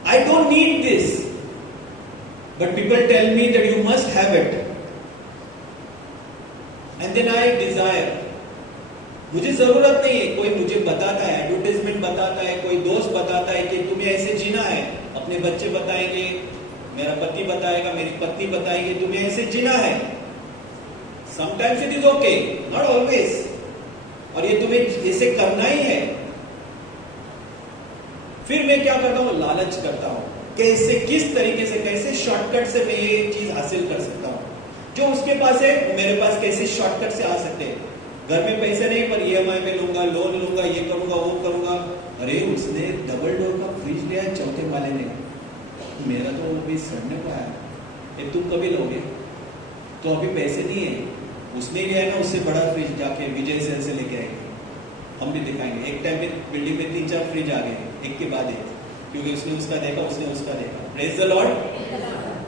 I don't need this, but people tell me that you must have it, and then I desire. मुझे जरूरत नहीं है, कोई मुझे बताता है, एडवर्टाइजमेंट बताता है, कोई दोस्त बताता है कि तुम्हें ऐसे जीना है, अपने बच्चे बताएंगे, मेरा पति बताएगा, मेरी पत्नी बताएगी, तुम्हें ऐसे जीना है। Sometimes it is okay, not always, और ये तुम्हें ऐसे करना ही है। फिर मैं क्या करता हूं? लालच करता हूं, कैसे, किस तरीके से, कैसे शॉर्टकट से मैं ये चीज हासिल कर सकता हूं। जो उसके पास है मेरे पास कैसे शॉर्टकट से आ सकते हैं। घर में पैसे नहीं, पर EMI पे लूंगा, लोन लूंगा, ये करूंगा, वो करूंगा। अरे उसने डबल डोर का फ्रिज लिया है, चौथे वाले ने, मेरा तो अभी सड़ने को आया, ये तुम कभी लोगे? तो अभी पैसे नहीं है, उसने लिया है ना, उससे बड़ा फ्रिज जाके विजय सेल से लेके आएंगे, हम भी दिखाएंगे। एक टाइम में बिल्डिंग में 3-4 फ्रिज आ गए, एक के बाद एक, क्योंकि उसने उसका देखा, उसने उसका देखा। Praise the Lord,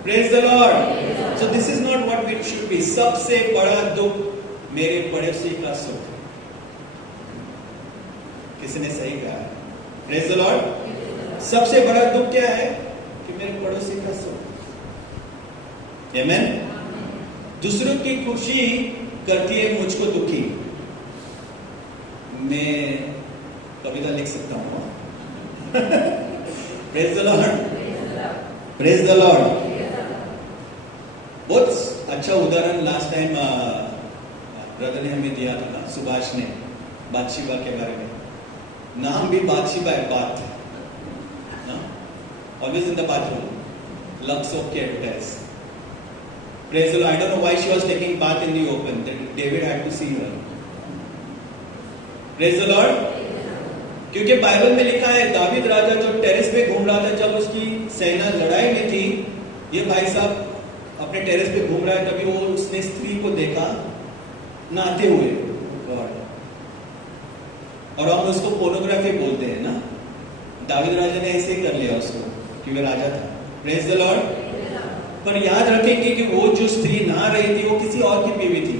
praise the Lord. So this is not what we should be. सबसे बड़ा दुख मेरे पड़ोसी का सुख। किसने सही कहा? Praise the Lord. सबसे बड़ा दुख क्या है? कि मेरे पड़ोसी का सुख। आमेन। दूसरों की खुशी करती है मुझको दुखी। मैं कविता लिख सकता हूं। Praise the Lord, praise the Lord. बहुत अच्छा उदाहरण लास्ट टाइम ब्रदर ने हमें दिया था, सुभाष ने, बादशिबा के बारे में। नाम भी बादशिबा है, बात, always in the bathroom, lux of के advertise. Praise the Lord. I don't know why she was taking bath in the open. That David had to see her. Praise the Lord. क्योंकि बाइबल में लिखा है, दावीद राजा जो terrace पे घूम रहा था, जब उसकी सेना लड़ाई में थी, ये भाई साहब अपने टेरेस पे घूम रहा है, तभी वो उसने स्त्री को देखा नहाते हुए। गॉड, और हम उसको पोर्नोग्राफी बोलते हैं ना। दावीद राजा ने ऐसे ही कर लिया उसको, क्योंकि राजा था। Praise the lord. पर याद रखेंगे कि वो जो स्त्री नहा रही थी, वो किसी और की बीवी थी,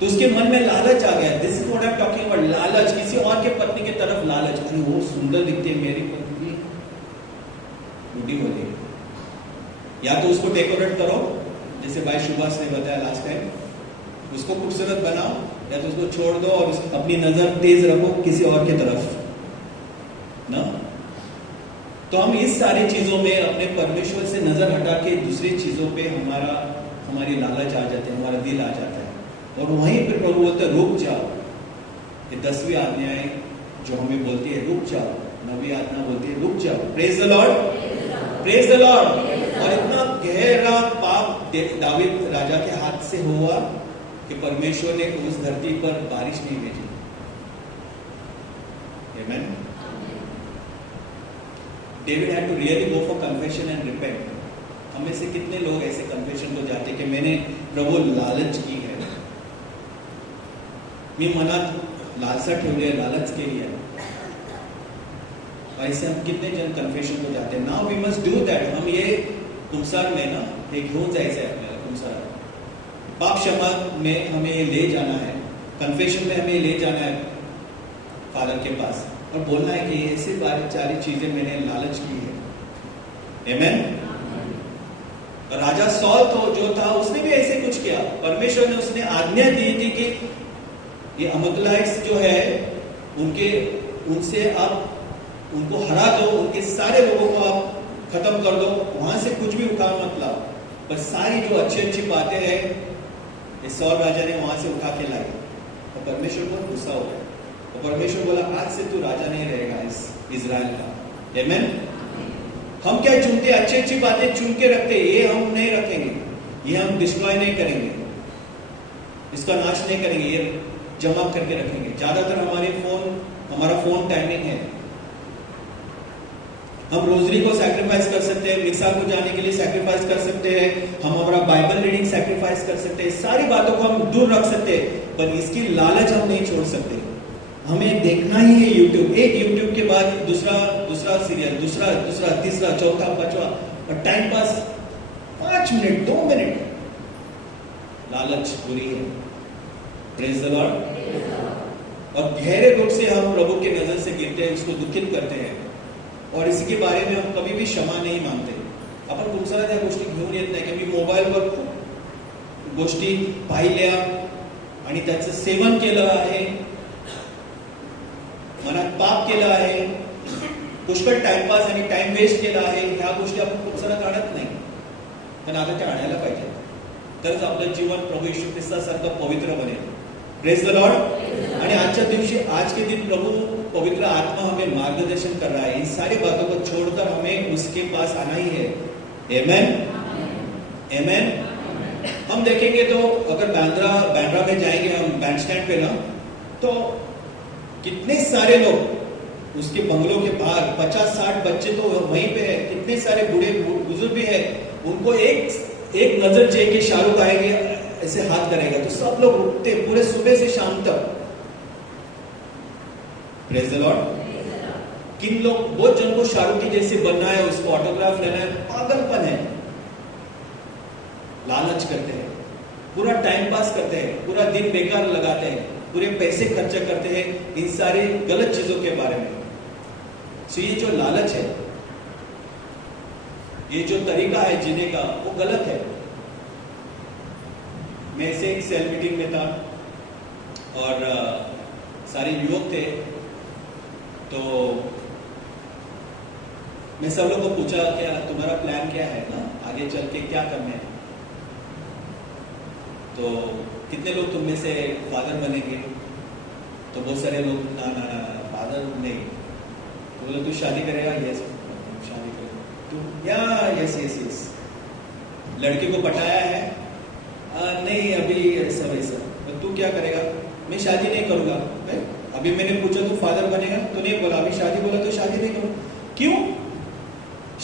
तो उसके मन में लालच आ गया। This is what I am talking about, लालच, किसी और के पत्नी की तरफ लालच। अरे वो सुंदर दिखती है, मेरी पत्नी बूढ़ी हो गई। या तो उसको डेकोरेट करो, जैसे भाई सुभाष ने बताया लास्ट टाइम, उसको खूबसूरत बनाओ, या तो उसको छोड़ दो और अपनी नजर तेज रखो किसी और की तरफ ना। तो हम इस सारी चीजों में अपने परमेश्वर से नजर हटा के दूसरी चीजों पे हमारी लालच आ जाती है, हमारा दिल आ जाता है, और वहीं पर प्रभु बोलते रुक जाओ। ये 10वीं आज्ञा है जो हमें बोलती है रुक जाओ, 9वीं आज्ञा बोलती है रुक जाओ। Praise the Lord, praise the Lord. और इतना गहरा पाप दावीद राजा के हाथ से हुआ कि परमेश्वर ने उस धरती पर बारिश नहीं भेजी। Amen. David had to really go for confession and repent. हम में से कितने लोग ऐसे कन्फेशन को जाते कि मैंने प्रभू लालच की है, मी मनात लालसा ठेवली आहे, लालच केली आहे. ऐसे हम कितने जन कन्फेशन को जाते हैं. Now we must do that. हम ये कुमसार में ना हे घेऊन जायचं आहे आपल्याला. कुमसार पाप क्षमा में हमें ये ले जाना है, कन्फेशन में हमें ले जाना है फादर के पास और बोलना है कि ऐसी सारी चीजें मैंने लालच की है. आमेन. राजा सॉल तो जो था उसने भी ऐसे कुछ किया. परमेश्वर ने उसने आज्ञा दी थी कि ये अमलेकिtes जो है उनसे आप उनको हरा दो, उनके सारे लोगों को आप खत्म कर दो, वहां से कुछ भी उठा मत लाओ. पर सारी जो अच्छी अच्छी बातें हैं इस सॉल राजा ने वहां से उठा के लाई और परमेश्वर को गुस्सा हो गया. और परमेश्वर बोला आज से तू राजा नहीं रहेगा इस इजराइल का. आमेन. हम क्या चुनते, अच्छी अच्छी बातें चुन के रखते, ये हम नहीं रखेंगे, ये हम डिस्ट्रॉय नहीं करेंगे, इसका नाश नहीं करेंगे, ये जमा करके रखेंगे. ज्यादातर हमारा फोन टाइमिंग है. हम रोजरी को सैक्रिफाइस कर सकते हैं, मिक्सा को जाने के लिए सैक्रिफाइस कर सकते हैं, हम हमारा बाइबल रीडिंग सैक्रिफाइस कर सकते हैं, सारी बातों को हम दूर रख सकते हैं. पर इसकी लालच हम नहीं छोड़ सकते. हमें देखना ही है यूट्यूब. एक यूट्यूब के बाद दूसरा सीरियल, दूसरा तीसरा चौथा पांचवा, और टाइम पास 5 मिनट 2 मिनट. लालच बुरी है. Praise the Lord. और गहरे दुख से हम प्रभु के नजर से गिरते हैं, उसको दुखित करते हैं और इसके बारे में हम कभी भी क्षमा नहीं मांगते. आपण खूप साऱ्या त्या गोष्टी घेऊन येत नाही की मी मोबाईलवर खूप गोष्टी पाहिल्या आणि त्याचं सेवन केलं आहे, मनात पाप केलं आहे, पुष्कळ टाइमपास आणि टाइम वेस्ट केला आहे. ह्या गोष्टी आपण खूप साऱ्या काढत नाही, पण आता त्या आणायला पाहिजे, तरच आपलं जीवन प्रभू येशू ख्रिस्तासारखं पवित्र बनेल. Praise the Lord. आणि आजच्या दिवशी, आज के दिन प्रभु पवित्र आत्मा हमें मार्गदर्शन कर रहा है. इन सारी बातों को छोड़कर हमें उसके पास आना ही है. आमेन. आमेन. हम देखेंगे तो अगर बांद्रा में जाएंगे हम बैंड स्टैंड पे ना, तो कितने सारे लोग उसके बंगलों के बाहर 50-60 बच्चे तो वहीं पे है, कितने सारे बूढ़े बुजुर्ग भी है. उनको एक नजर चाहिए कि शाहरुख आएंगे ऐसे हाथ करेगा तो सब लोग रुकते पूरे सुबह से शाम तक. Praise the Lord. किन लोग, बहुत जन को शाहरुख की जैसे बनना है, उसको ऑटोग्राफ लेना है, पागलपन है. लालच करते हैं, पूरा टाइम पास करते हैं, पूरा दिन बेकार लगाते हैं, पूरे पैसे खर्चा करते हैं इन सारी गलत चीजों के बारे में. सो ये जो लालच है, ये जो तरीका है जीने का, वो गलत है. मैं ऐसे एक सेल मीटिंग में था और सारे युवक थे, तो मैं सब लोगों को पूछा क्या तुम्हारा प्लान क्या है ना, आगे चल के क्या करना है. तो कितने लोग तुम में से फादर बनेंगे. तो बहुत सारे लोग ना फादर नहीं. तो बोले तू शादी करेगा. यस शादी करेगा. तू या यस. लड़के को पटाया है. नहीं अभी ऐसा वैसा. तो तू क्या करेगा. मैं शादी नहीं करूंगा. अभी मैंने पूछा तू फादर बनेगा तो नहीं बोला. अभी शादी बोला तो शादी नहीं करूंगा. क्यों.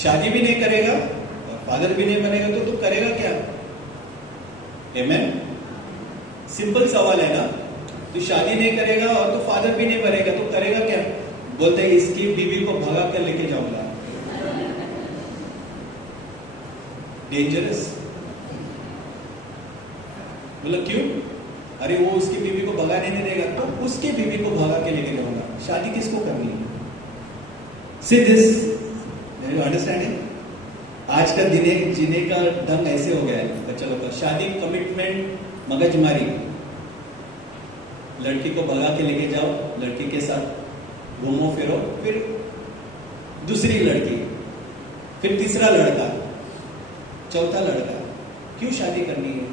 शादी भी नहीं करेगा और फादर भी नहीं बनेगा तो तू करेगा क्या. आमेन. सिंपल सवाल है ना. तू शादी नहीं करेगा और तू फादर भी नहीं बनेगा तो करेगा क्या. बोलते हैं इसकी बीवी को भगा कर लेके जाऊंगा. डेंजरस. बोला क्यों. अरे वो उसकी बीवी को भगाने नहीं देगा तो उसकी बीवी को भगा के लेके जाऊंगा. शादी किसको करनी है. See this understanding. आज का दिन जीने का ढंग ऐसे हो गया है बच्चा लोग का. शादी कमिटमेंट, मगजमारी. लड़की को भगा के लेके जाओ, लड़की के साथ घूमो फिरो, फिर दूसरी लड़की, फिर तीसरा लड़का, चौथा लड़का. क्यों शादी करनी है.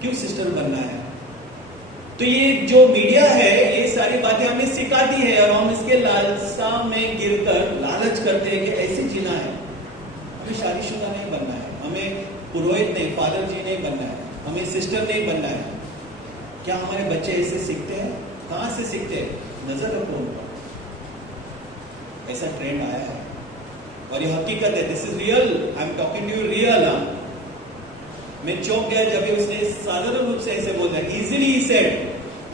क्यों सिस्टर बनना है. तो ये जो मीडिया है ये सारी बातें हमें सिखाती है और हम इसके लालसा में गिरकर लालच करते हैं कि ऐसे जीना है. हमें शादीशुदा नहीं बनना है, हमें पुरोहित नहीं, फादर जी नहीं बनना है, हमें सिस्टर नहीं बनना है. क्या हमारे बच्चे ऐसे सीखते हैं. कहां से सीखते हैं. नजर रखो उन पर. ऐसा ट्रेंड आया है. और ये हकीकत है, this is real, I am talking to you real. मैं चौंक गया जब उसने साधारण रूप से ऐसे बोल दिया, इजीली ही said,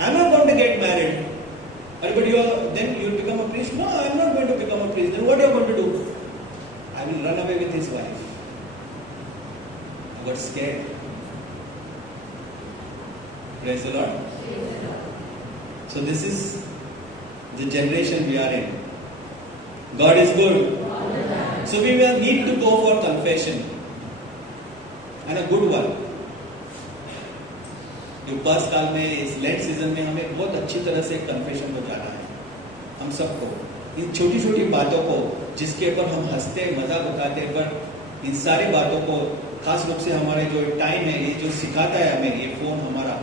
I am not going to get married. But then you will become a priest? No, I am not going to become a priest. Then what are you going to do? I will run away with his wife. I got scared. Praise the Lord. So this is the generation we are in. God is good. So we will need to go for confession. And a good one. उपवास काल में, इस lent season में हमें बहुत अच्छी तरह से कन्फेशन को जाना है। हम सबको इन छोटी छोटी बातों को, जिसके ऊपर हम हंसते मजाक उठाते, पर इन सारी बातों को, खास रूप से हमारे जो टाइम है, ये जो सिखाता है हमें ये फोन हमारा,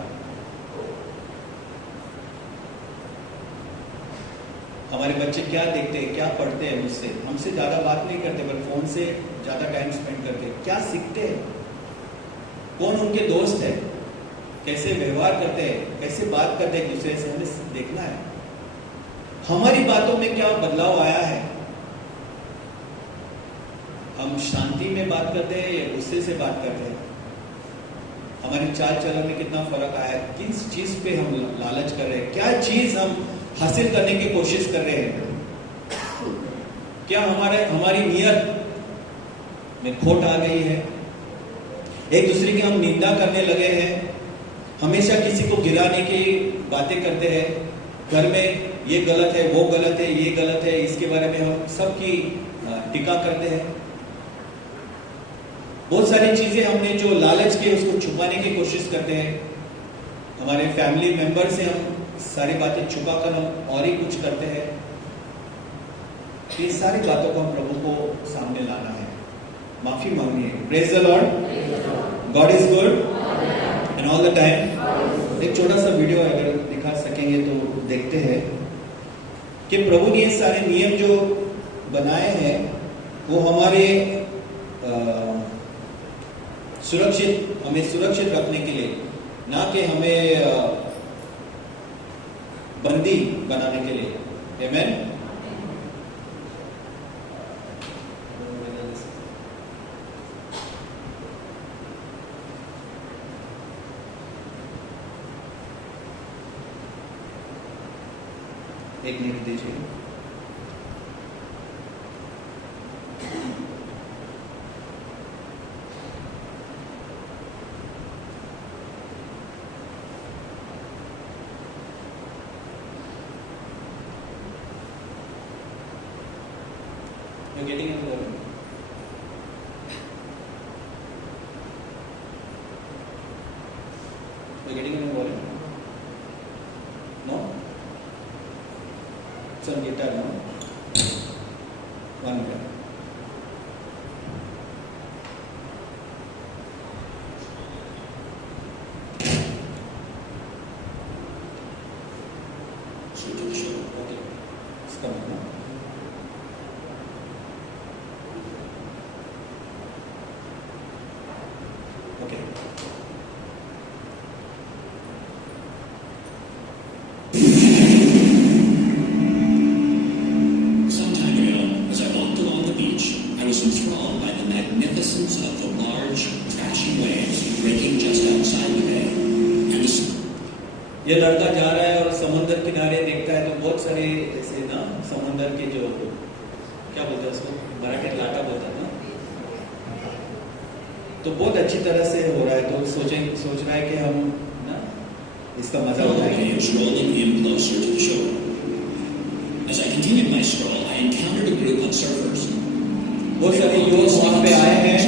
हमारे बच्चे क्या देखते हैं, क्या पढ़ते हैं, मुझसे हमसे ज्यादा बात नहीं करते, पर फोन से ज्यादा टाइम स्पेंड करते हैं। क्या सीखते हैं, कौन उनके दोस्त है, कैसे व्यवहार करते हैं, कैसे बात करते हैं एक दूसरे से, हमें देखना है। हमारी बातों में क्या बदलाव आया है, हम शांति में बात करते हैं या गुस्से से बात करते हैं, हमारी चाल चलन में कितना फर्क आया है, किस चीज पे हम लालच कर रहे हैं, क्या चीज हम हासिल करने की कोशिश कर रहे हैं, क्या हमारी नियत में खोट आ गई है, एक दूसरे की हम निंदा करने लगे हैं, हमेशा किसी को गिराने की बातें करते हैं, घर में ये गलत है, वो गलत है, ये गलत है, इसके बारे में हम सबकी टीका करते हैं। बहुत सारी चीजें हमने जो लालच के उसको छुपाने की कोशिश करते हैं, हमारे फैमिली मेंबर से हम सारी बातें छुपाकर हम और ही कुछ करते हैं। ये सारी बातों को हम प्रभु को सामने लाना है, माफी मांगनी है। Praise the lord, God is good and all the time. एक छोटा सा वीडियो अगर दिखा सकेंगे तो देखते हैं कि प्रभु ने ये सारे नियम जो बनाए हैं वो हमारे हमें सुरक्षित रखने के लिए, ना कि हमें बंदी बनाने के लिए। आमेन। एक मिनट दीजिए। You're getting involved. You're getting involved. No? Some guitar, no? One guitar. Okay. It's coming, no? Okay. Some time ago, as I walked along the beach, I was enthralled by the magnificence of the large, crashing waves breaking just outside the bay. And the ये लड़का जा रहा है और समुद्र किनारे देखता है तो बहुत सारे ऐसे ना समुद्र के जो क्या बोलते हैं उसको, मराठी लाटा बोलता है ना, तो बहुत अच्छी तरह से हो रहा है, तो सोच रहा है कि हम ना इसका मजा उठाएंगे। waves rolling in closer to the shore. As I continued my stroll, I encountered a group of surfers. बहुत सारे लोग वहाँ पे आए हैं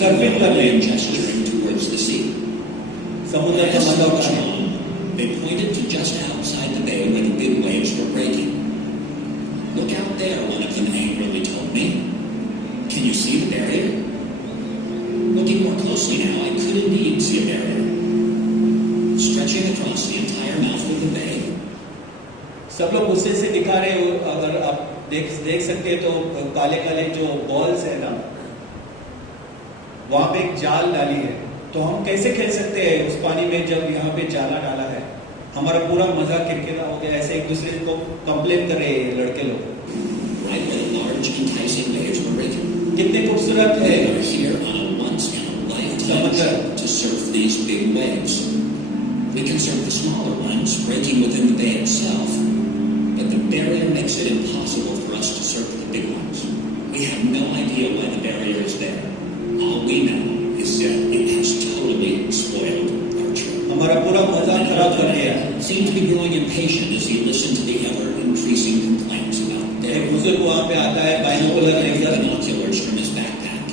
सर्फिंग करने, gesturing towards the sea. समुद्र का मजा उठाने। They pointed to just outside the bay where the big waves were breaking. Look out there, one of them angrily told me. Can you see the barrier? Looking more closely now, I could indeed see a barrier. Stretching across the entire mouth of the bay. सब लोग गुस्से से दिखा रहे हो, अगर आप देख सकते हैं तो काले काले जो बॉल्स है ना, वहां पे एक जाल डाली है, तो हम कैसे खेल सकते हैं उस पानी में जब यहाँ पे जाला डाला है। हमारा पूरा मजा किरकिरा हो गया, ऐसे एक दूसरे को कंप्लेन कर रहे हैं लड़के लोग। side where the large, enticing waves were breaking. कितने खूबसूरत है We are here on a once-in-a-lifetime समंदर। trip to surf these big waves. We can surf the smaller ones, breaking within the bay itself, but the barrier makes it impossible for us to surf the big ones. We have no idea why the barrier is there. All we know is that it has totally spoiled our trip. हमारा पूरा मजा खराब कर दिया। Seemed to be growing impatient as he listened to the ever-increasing complaints about the एक barrier. बुजुर्ग वहाँ पे आता है बाइनोकुलर लेकर Binoculars from his backpack.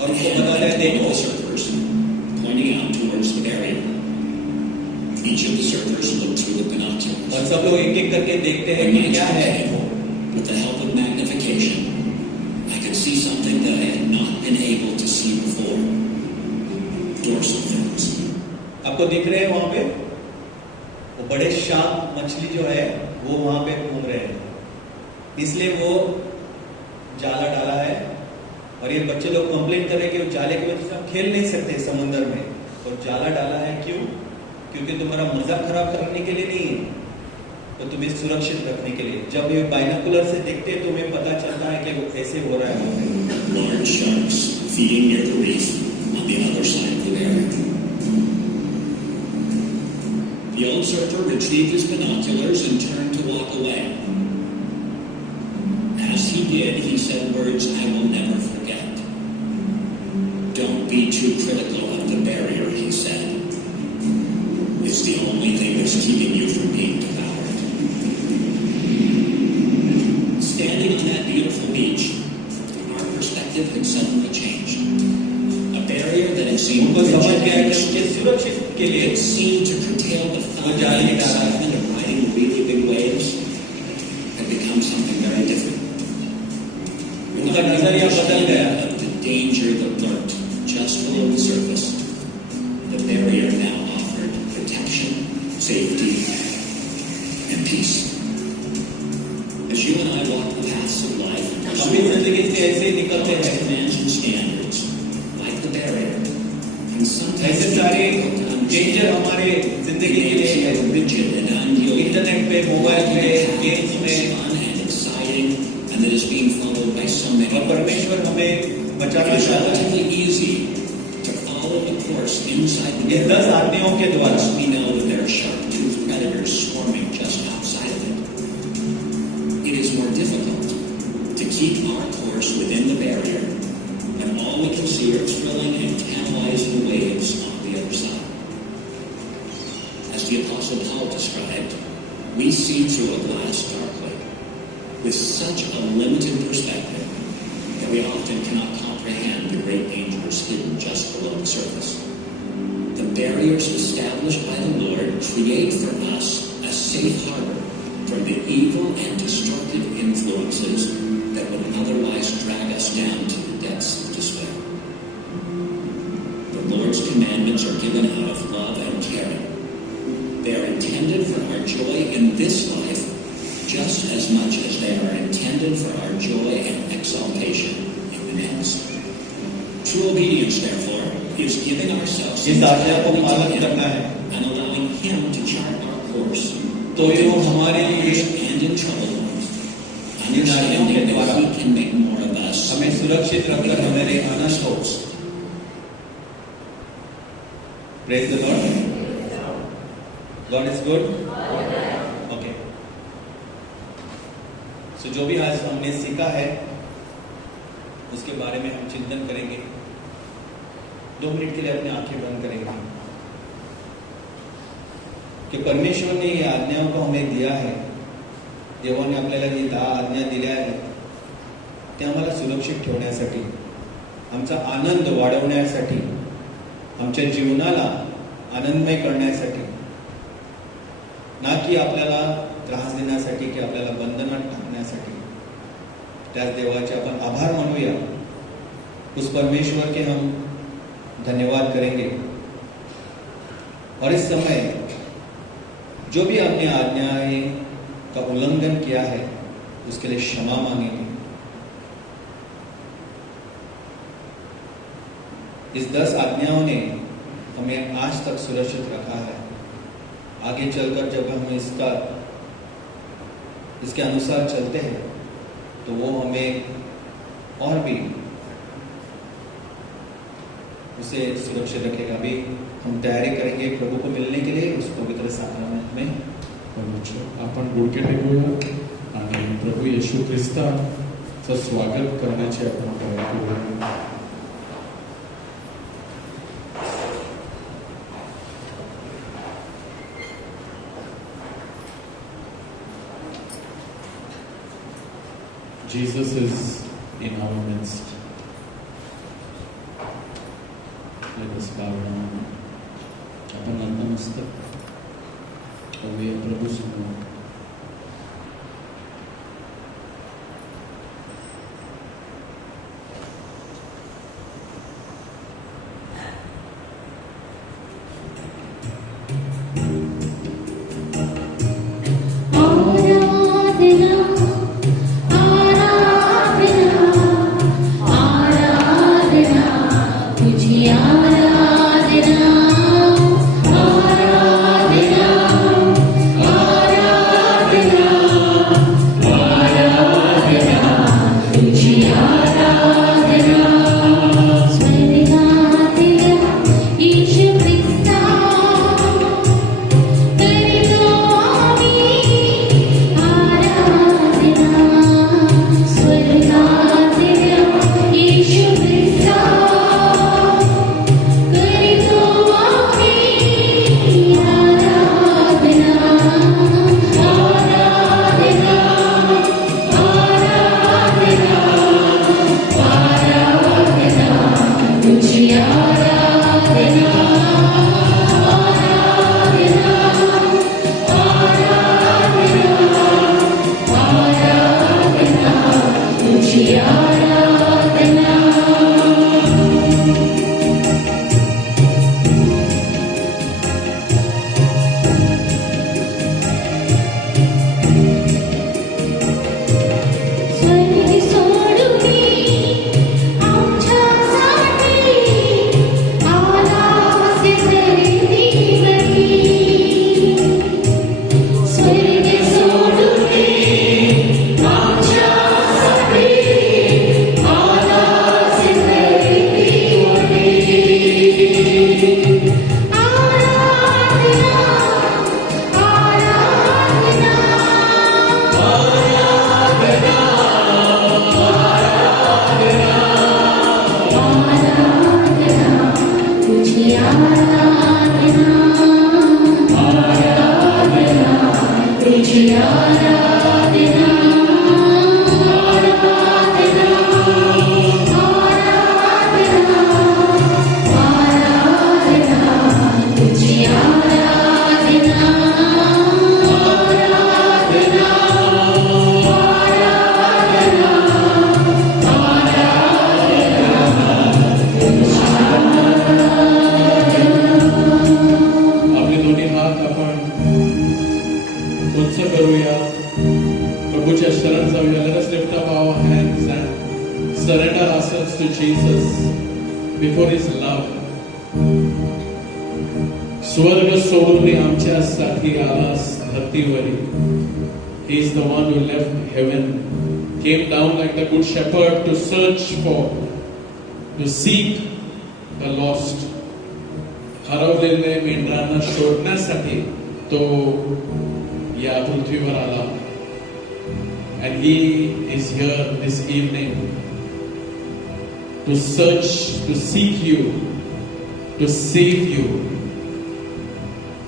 और उसको बताता है देखो The surfers pointing out towards the barrier. Each of the surfers looked through the binoculars. और सब लोग एक एक करके देखते हैं And कि क्या है with the help of magnification, I could see something that I had not been able to see before. Dorsal fins. आपको दिख रहे हैं वहाँ पे वो बड़े शार्क मछली जो है वो वहाँ पे घूम रहे हैं, इसलिए वो जाला डाला है। और ये बच्चे लोग कंप्लेंट कर रहे हैं कि वो जाले की वजह से हम खेल नहीं सकते समुद्र में, और जाला डाला है क्यों? क्योंकि तुम्हारा मजा खराब करने के लिए नहीं है, तो तुम्हें सुरक्षित रखने के लिए। जब ये बाइनोकुलर से देखते हैं तो तुम्हें पता चलता है कि वो कैसे हो रहा है। Large sharks feeding near the reef on the other side of the barrier. The old surfer retrieved his binoculars and turned to walk away. As he did, he said words I will never forget. Don't be too critical of the barrier, he said. It's the only thing that's keeping you from being devoured. Standing on that beautiful beach, our perspective had suddenly changed. A barrier that had seemed उनको समझ rigid गया and कि उनके सुरक्षित के लिए it seemed to curtail the fun वो जाले and डाला है। excitement of riding really big waves had become something very different. उनका नजरिया बदल गया। Of the danger that lurked just below the surface, the barrier now offered protection, safety, and peace. As you and I walk the paths of life and हम pursue इस जिंदगी से ऐसे ही निकलते God's हैं, commands and standards, like the barrier, can sometimes ऐसे सारे danger हमारे जिंदगी के लिए है। rigid and unyielding. इंटरनेट पे, मोबाइल पे, गेम्स It's में, fun and exciting, and that is being followed by so many. और परमेश्वर हमें It बचाना is चाहता है। relatively easy to follow the course inside the ये 10 barrier. आज्ञाओं के द्वारा Once we know that there are sharp-toothed predators swarming just outside of it. It is more difficult to keep our course within the barrier when all we can see are thrilling and tantalizing waves on the other side. As the Apostle Paul described, we see through a glass darkly with such a limited perspective that we often cannot comprehend the great dangers hidden just below the surface. The barriers established by the Lord create for us a safe harbor from the evil and destructive influences that would otherwise drag us down to the depths of despair. The Lord's commandments are given out of love and caring. They are intended for our joy in this life just as much as they are intended for our joy and exaltation in the next. True obedience, therefore, is giving ourselves इस आज्ञा को entirely to पालन Him करना है, and allowing Him to chart our course. तो ये वो हमारे लिए And in troubled ones, इन आज्ञाओं के understanding that द्वारा He can make more of us. हमें सुरक्षित रखकर हमारे आनंद हो। Praise the Lord. God is good. Okay. So जो भी आज हमने सीखा है उसके बारे में हम चिंतन करेंगे। 2 मिनट के लिए अपनी आंखें बंद करेंगे की परमेश्वर ने या आज्ञाओं को हमें दिया है, देवाने आपल्याला जी 10 आज्ञा दिल्या आहेत ते आम्हाला सुरक्षित ठेवण्यासाठी, आमचा आनंद वाढवण्यासाठी, आमच्या जीवनाला आनंदमय करण्यासाठी, ना की आपल्याला त्रास देण्यासाठी की आपल्याला बंधनात टाकण्यासाठी। त्याच देवाचे आपण आभार मानूया, उस परमेश्वर के हम धन्यवाद करेंगे। और इस समय जो भी आपने आज्ञाएं का उल्लंघन किया है उसके लिए क्षमा मांगेंगे। इस 10 आज्ञाओं ने हमें आज तक सुरक्षित रखा है। आगे चलकर जब हम इसके अनुसार चलते हैं तो वो हमें और भी उसे सुरक्षित रखेगा। अभी हम तैयारी करेंगे प्रभु को मिलने के लिए उस पवित्र साक्रामेंट में। आपण गुडघे टेकूया आणि प्रभू येशू ख्रिस्ताचं स्वागत करण्याची आपण तयारी करूया. Jesus is in our midst. Let us bow down. आपण नतमस्तक होऊया प्रभू समोर. स्वर्ग सोडून आमच्यासाठी आलास धरतीवरी. He is the one who left heaven, came down like the good shepherd to search for, to seek the lost. हरवलेले मेंढरांना शोधण्यासाठी तो या पृथ्वीवर आला. And he is here this evening to search, to seek you, to save you.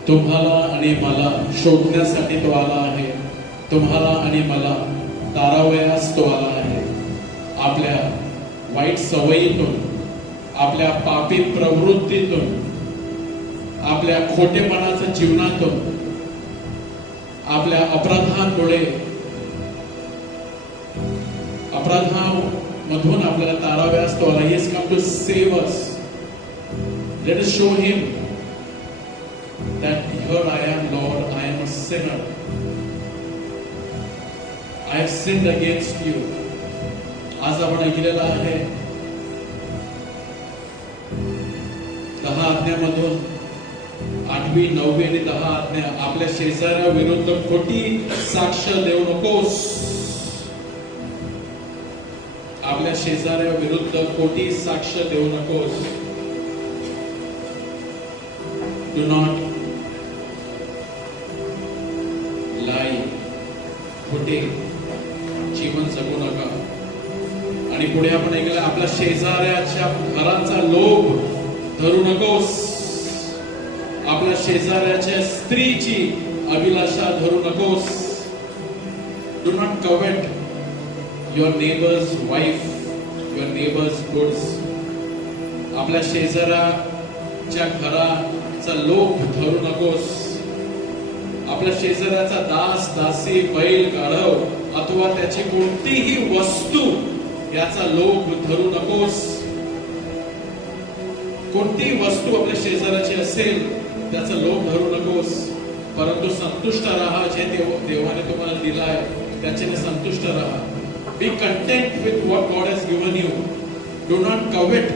तुम्हाला आणि मला शोधण्यासाठी तो आला आहे. तुम्हाला आणि मला तारावयास तो आला आहे. आपल्या वाईट सवयीतून, आपल्या पापी प्रवृत्तीतून, आपल्या खोटेपणाच्या जीवनातून, आपल्या अपराधांमुळे, अपराधामधून आपल्याला तारावयास तो आला. He has come to save us. Let us show him that here I am, Lord, I am a sinner. I have sinned against you. आज आपण ऐकलेलं आहे 10 आज्ञांमधून 8वी, 9वी आणि 10 आज्ञा. आपल्या शेजाऱ्या विरुद्ध खोटी साक्ष देऊ नकोस. आपल्या शेजाऱ्या विरुद्ध खोटी साक्ष देऊ नकोस. Do not lie. खोटे जीवन जगू नका. आणि पुढे आपण ऐकलं, आपल्या शेजाऱ्याच्या घराचा लोभ धरू नकोस. आपल्या शेजाऱ्याच्या स्त्रीची अभिलाषा धरू नकोस. Do not covet your neighbour's wife, your neighbour's goods. आपल्या शेजाऱ्याच्या घराचा लोभ धरू नकोस. आपल्या शेजाऱ्याचा दास, दासी, बैल, गाढव अथवा त्याची कोणतीही वस्तू याचा लोभ धरू नकोस. कोणतीही वस्तू आपल्या शेजाऱ्याची असेल त्याचा लोभ धरू नकोस. परंतु संतुष्ट राहा. जे देवाने तुम्हाला दिलाय त्याच्याने संतुष्ट राहा. Be content with what God has given you. Do not covet.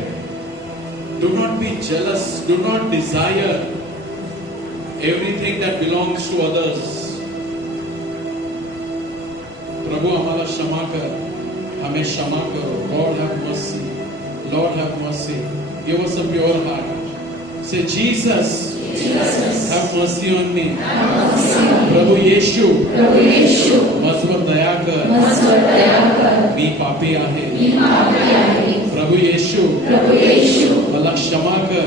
Do not be jealous. Do not desire everything that belongs to others. प्रभु आम्हाला क्षमा कर. हमें क्षमा करो. God have mercy. Lord have mercy. Give us a pure heart. से Jesus have mercy on me. प्रभु येशू मजवर दया कर. मी पापी आहे. प्रभु येशू मला क्षमा कर.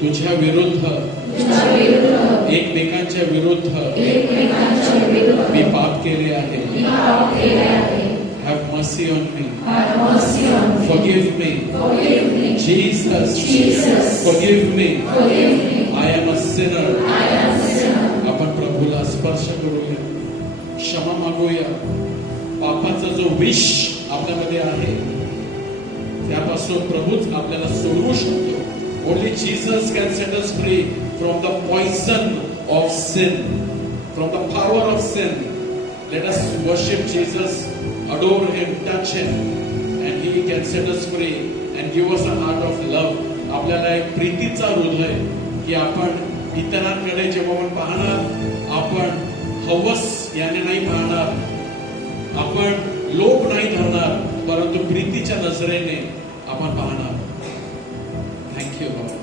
तुझ्या विरुद्ध एकमेकांच्या विरुद्ध मी पाप केले आहे. Have mercy on me. Forgive me. Jesus, forgive me. I am a sinner. आपण प्रभूला स्पर्श करूया. क्षमा मागूया. पापाचा जो विष आपल्यामध्ये आहे त्यापासून प्रभूच आपल्याला सोडवू शकतो. Only Jesus can set us free from the poison of sin, from the power of sin. Let us worship Jesus, adore Him, touch Him, and He can set us free and give us a heart of love. आपल्याला एक प्रीतीचा हृदय की आपण इतरांकडे जेव्हा आपण पाहणार आपण हवस याने नाही पाहणार. आपण लोभ नाही धरणार परंतु प्रीतीच्या नजरेने आपण पाहणार. Thank you Lord.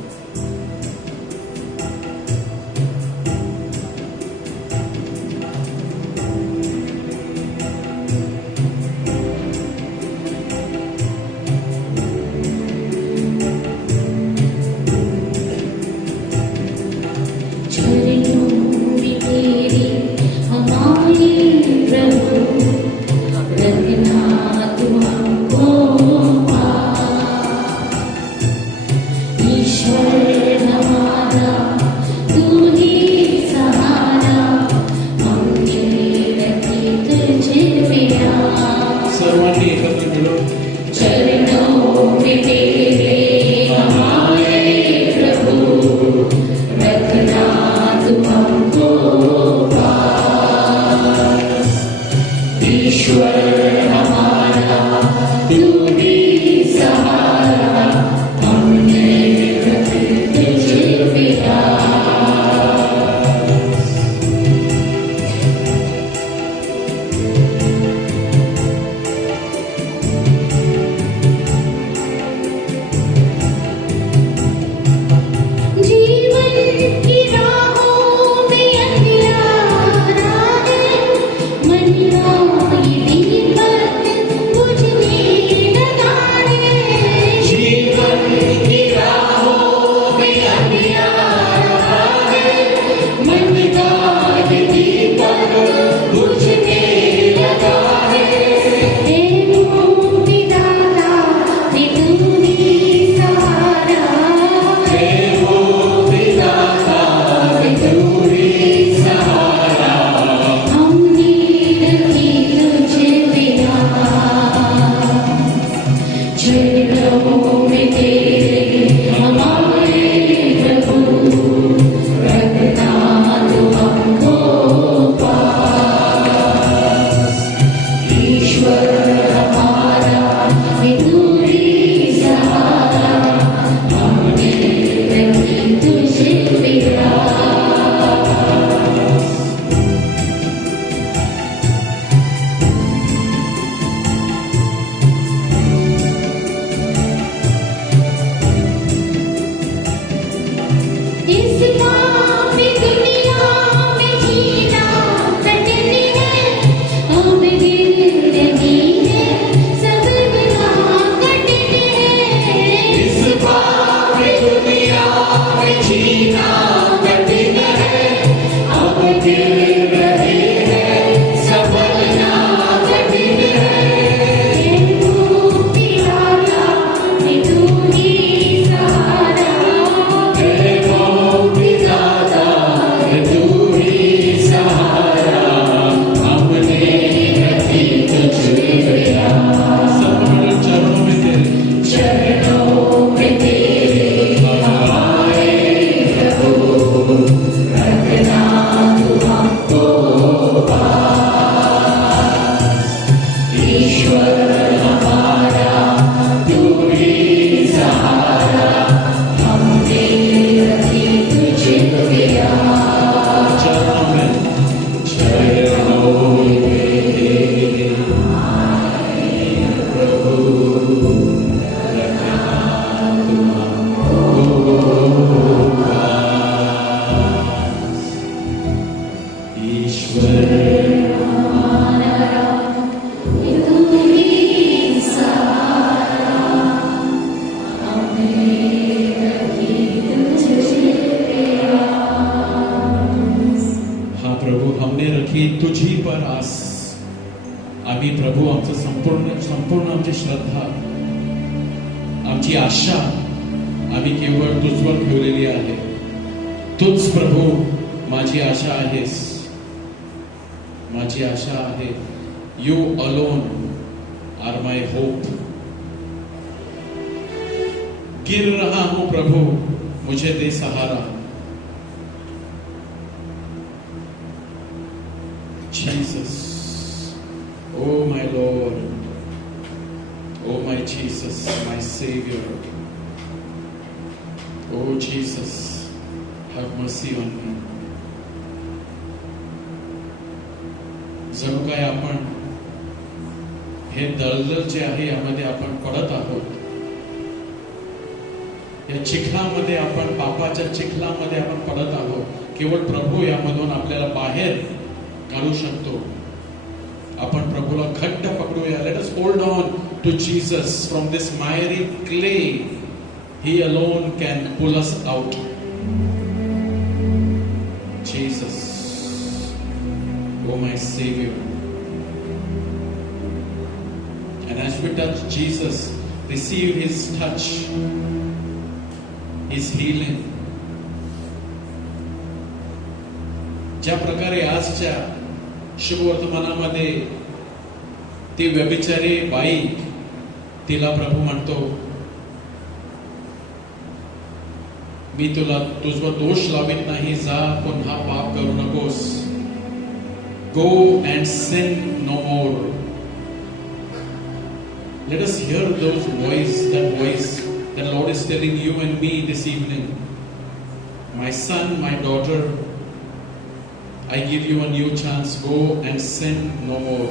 मन राई दीपक बुझने हा प्रभू, हमने रखी तुझी पर आस. आम्ही प्रभू आमचं संपूर्ण आमची श्रद्धा, आमची आशा आम्ही केवळ तुझवर ठेवलेली आहे. तूच प्रभू माझी आशा आहेस, माझी आशा आहे. You alone are my hope. गिर रहा हूं प्रभु, मुझे दे सहारा. Jesus, oh my Lord, oh my Jesus, my Savior, oh Jesus, have mercy on me. जणू काय आपण हे दलदल जे आहे यामध्ये आपण पडत आहोत. या चिखलामध्ये आपण, पापाच्या चिखलामध्ये आपण पडत आहोत. केवळ प्रभू यामधून आपल्याला बाहेर काढू शकतो. आपण प्रभूला घट्ट पकडूया. Let us hold on to Jesus from this miry clay. He alone can pull us out. Jesus, O my saviour. And as we touch Jesus, receive his touch, his healing. ज्या प्रकारे आजच्या शुभवर्तमानामध्ये ती व्यभिचारी बाई, तिला प्रभू म्हणतो, मी तुझवर दोष लावित नाही, जा पुन्हा पाप करू नकोस. Go and sin no more. Let us hear that voice that Lord is telling you and me this evening. My son, my daughter, I give you a new chance. Go and sin no more.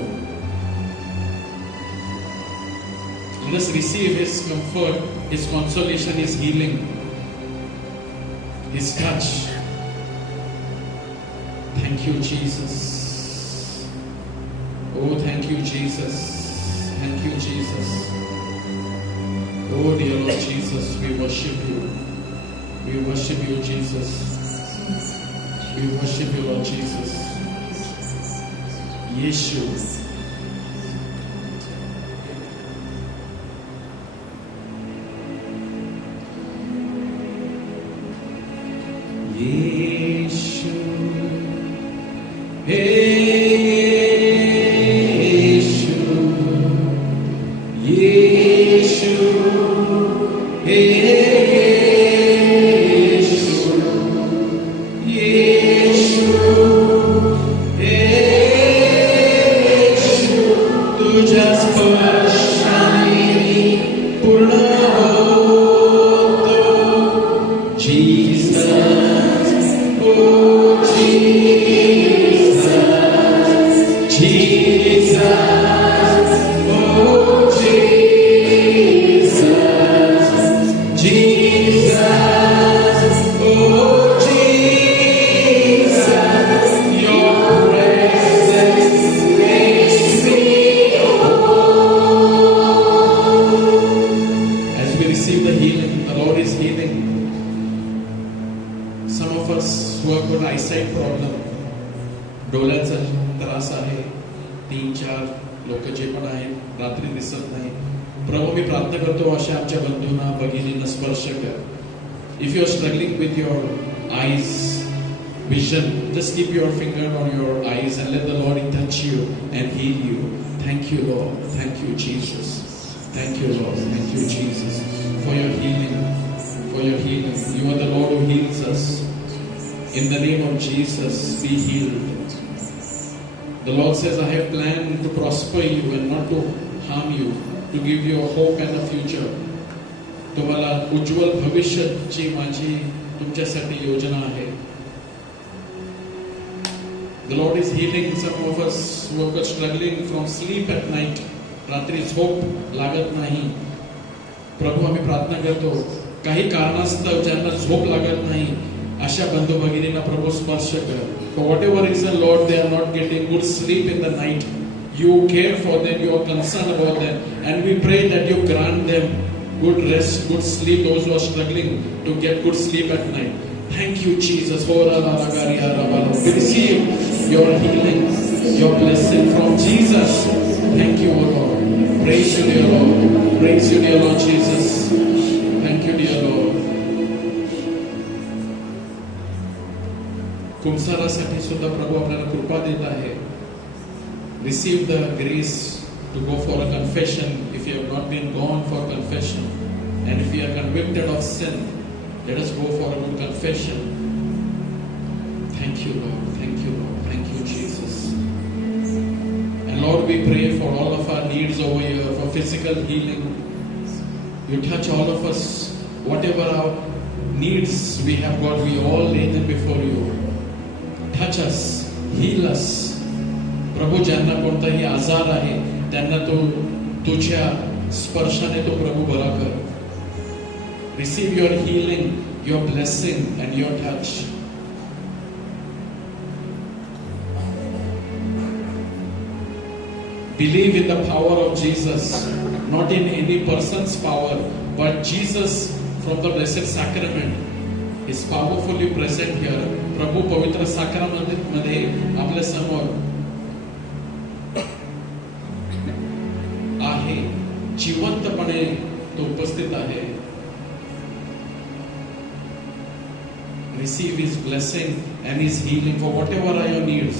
Let us receive his comfort, his consolation, his healing, his touch. Thank you, Jesus. Oh, thank you, Jesus. Thank you, Jesus. Oh, dear Lord Jesus, we worship you. We worship you, Jesus. We worship you, Lord Jesus. Yeshu. Yeshu. Yeshu. Yeshu. डोळ्याचा त्रास आहे. 3-4 लोक जे पण आहेत रात्री दिसत नाही. प्रभू मी प्रार्थना करतो अशा आमच्या बंधूंना भगिनींना स्पर्श कर. If you are struggling with your eyes vision, just keep your finger on your eyes and let the Lord touch you and heal you. Thank you, Lord. Thank you, Jesus. Thank you, Lord. Thank you, Jesus, for your healing. For your healing. You are the Lord who heals us. In the name of Jesus, be healed. The Lord says, I have planned to prosper you and not to harm you, to give you a hope and a future. तुम्हाला उज्ज्वल भविष्याची माझी तुमच्यासाठी योजना आहे. The Lord is healing some of us who are struggling from sleep at night. रात्री झोप लागत नाही. प्रभू आम्ही प्रार्थना करतो काही कारणास्तव ज्यांना झोप लागत नाही अशा बंधू भगिनींना प्रभू स्पर्श कर. For whatever reason, Lord, they are not getting good sleep in the night. You care for them, you are concerned about them, and we pray that you grant them good rest, good sleep, those who are struggling to get good sleep at night. Thank you, Jesus. We receive your healing, your blessing from Jesus. Thank you, O Lord. Praise you, dear Lord. Praise you, dear Lord Jesus. Thank you, dear Lord. कुंसारासाठी सुद्धा प्रभू आपल्याला कृपा देत आहे. Receive the grace to go for a confession if you have not been gone for confession, and if you are convicted of sin, let us go for a good confession. Thank you, Lord. Thank you, Lord. Thank you, Jesus. And Lord, we pray for all of our needs over here, for physical healing. You touch all of us, whatever our needs we have got, we all lay them before you. Touch us, heal us. प्रभू ज्यांना कोणताही आजार आहे त्यांना तो तुझ्या स्पर्शाने तो प्रभू बरा कर. Receive your healing, your blessing and your touch. Believe in the power of Jesus, not in any person's power, but Jesus from the blessed sacrament is powerfully present here. प्रभू पवित्र साक्रामेंटमध्ये आपल्या समोर आहे, जिवंतपणे तो उपस्थित आहे. Receive his blessing and his healing for whatever are your needs.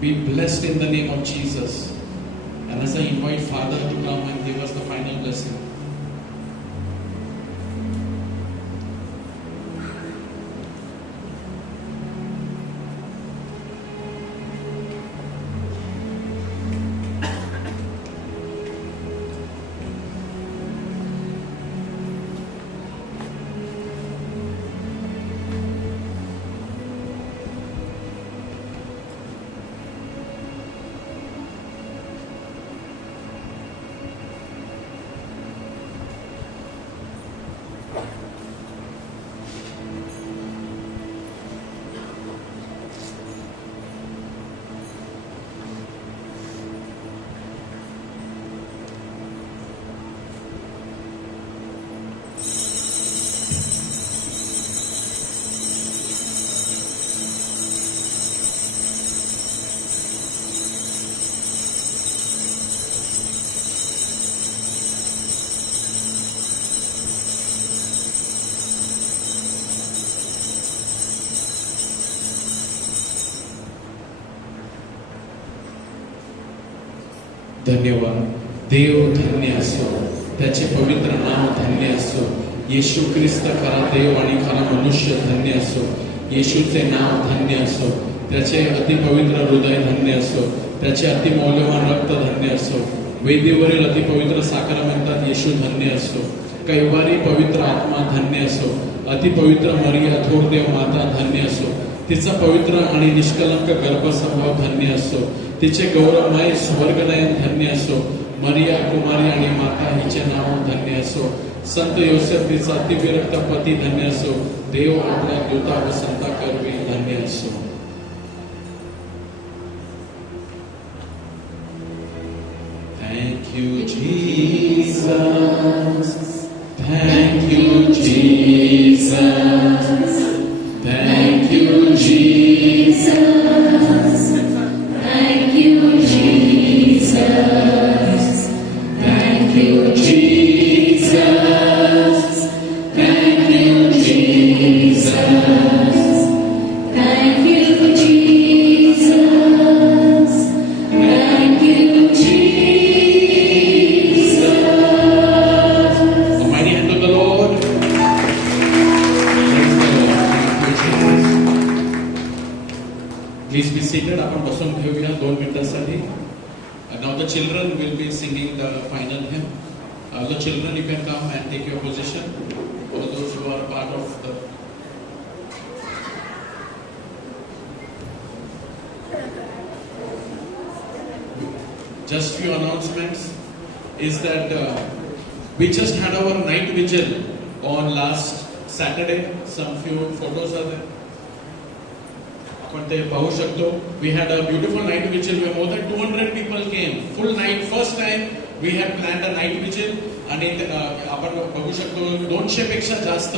Be blessed in the name of Jesus. And as I invite Father to come and give us the final blessing. धन्यवाद. देव धन्य असो, त्याचे पवित्र नाव धन्य असो. येशू ख्रिस्त खरा देव आणि खरा मनुष्य धन्य असो. येशूचे नाव धन्य असो, त्याचे अतिपवित्र हृदय धन्य असो, त्याचे अतिमौल्यवान रक्त धन्य असो. वेदीवरील अतिपवित्र साक्रामेंटात येशू धन्य असो. कैवारी पवित्र आत्मा धन्य असो. अतिपवित्र मरिया थोर देव माता धन्य असो. तिचा पवित्र आणि निष्कलंक गर्भस्वभाव धन्य असो. तिचे गौरवमय स्वर्गनयन धन्य असो. मरिया कुमारी आणि माता हिचे नाव धन्य असो. संत योसेफ तिचा अतिविरक्त पती धन्य असो. देव आपल्या दूता व संता करवी धन्य असो. Thank you, Jesus. Thank you, Jesus. Thank you, Jesus. Thank you, Jesus. Thank you, Jesus. Thank you, Jesus. Thank you, Jesus. Thank you, Jesus. A mighty hand of the Lord. Praise the Lord. Thank you, Jesus. Please be seated. आपण बसून घेऊया 2 मिनिटांसाठी. Now the children will be singing the final hymn. The children, you can come and take your position. All those who are part of the just few announcements is that we just had our night vigil on last Saturday. Some few photos are there. आपण ते पाहू शकतो. We had a beautiful night vigil where more than 200 people came. Full night, first time we had planned a night vigil. आणि आपण बघू शकतो 200 पेक्षा जास्त,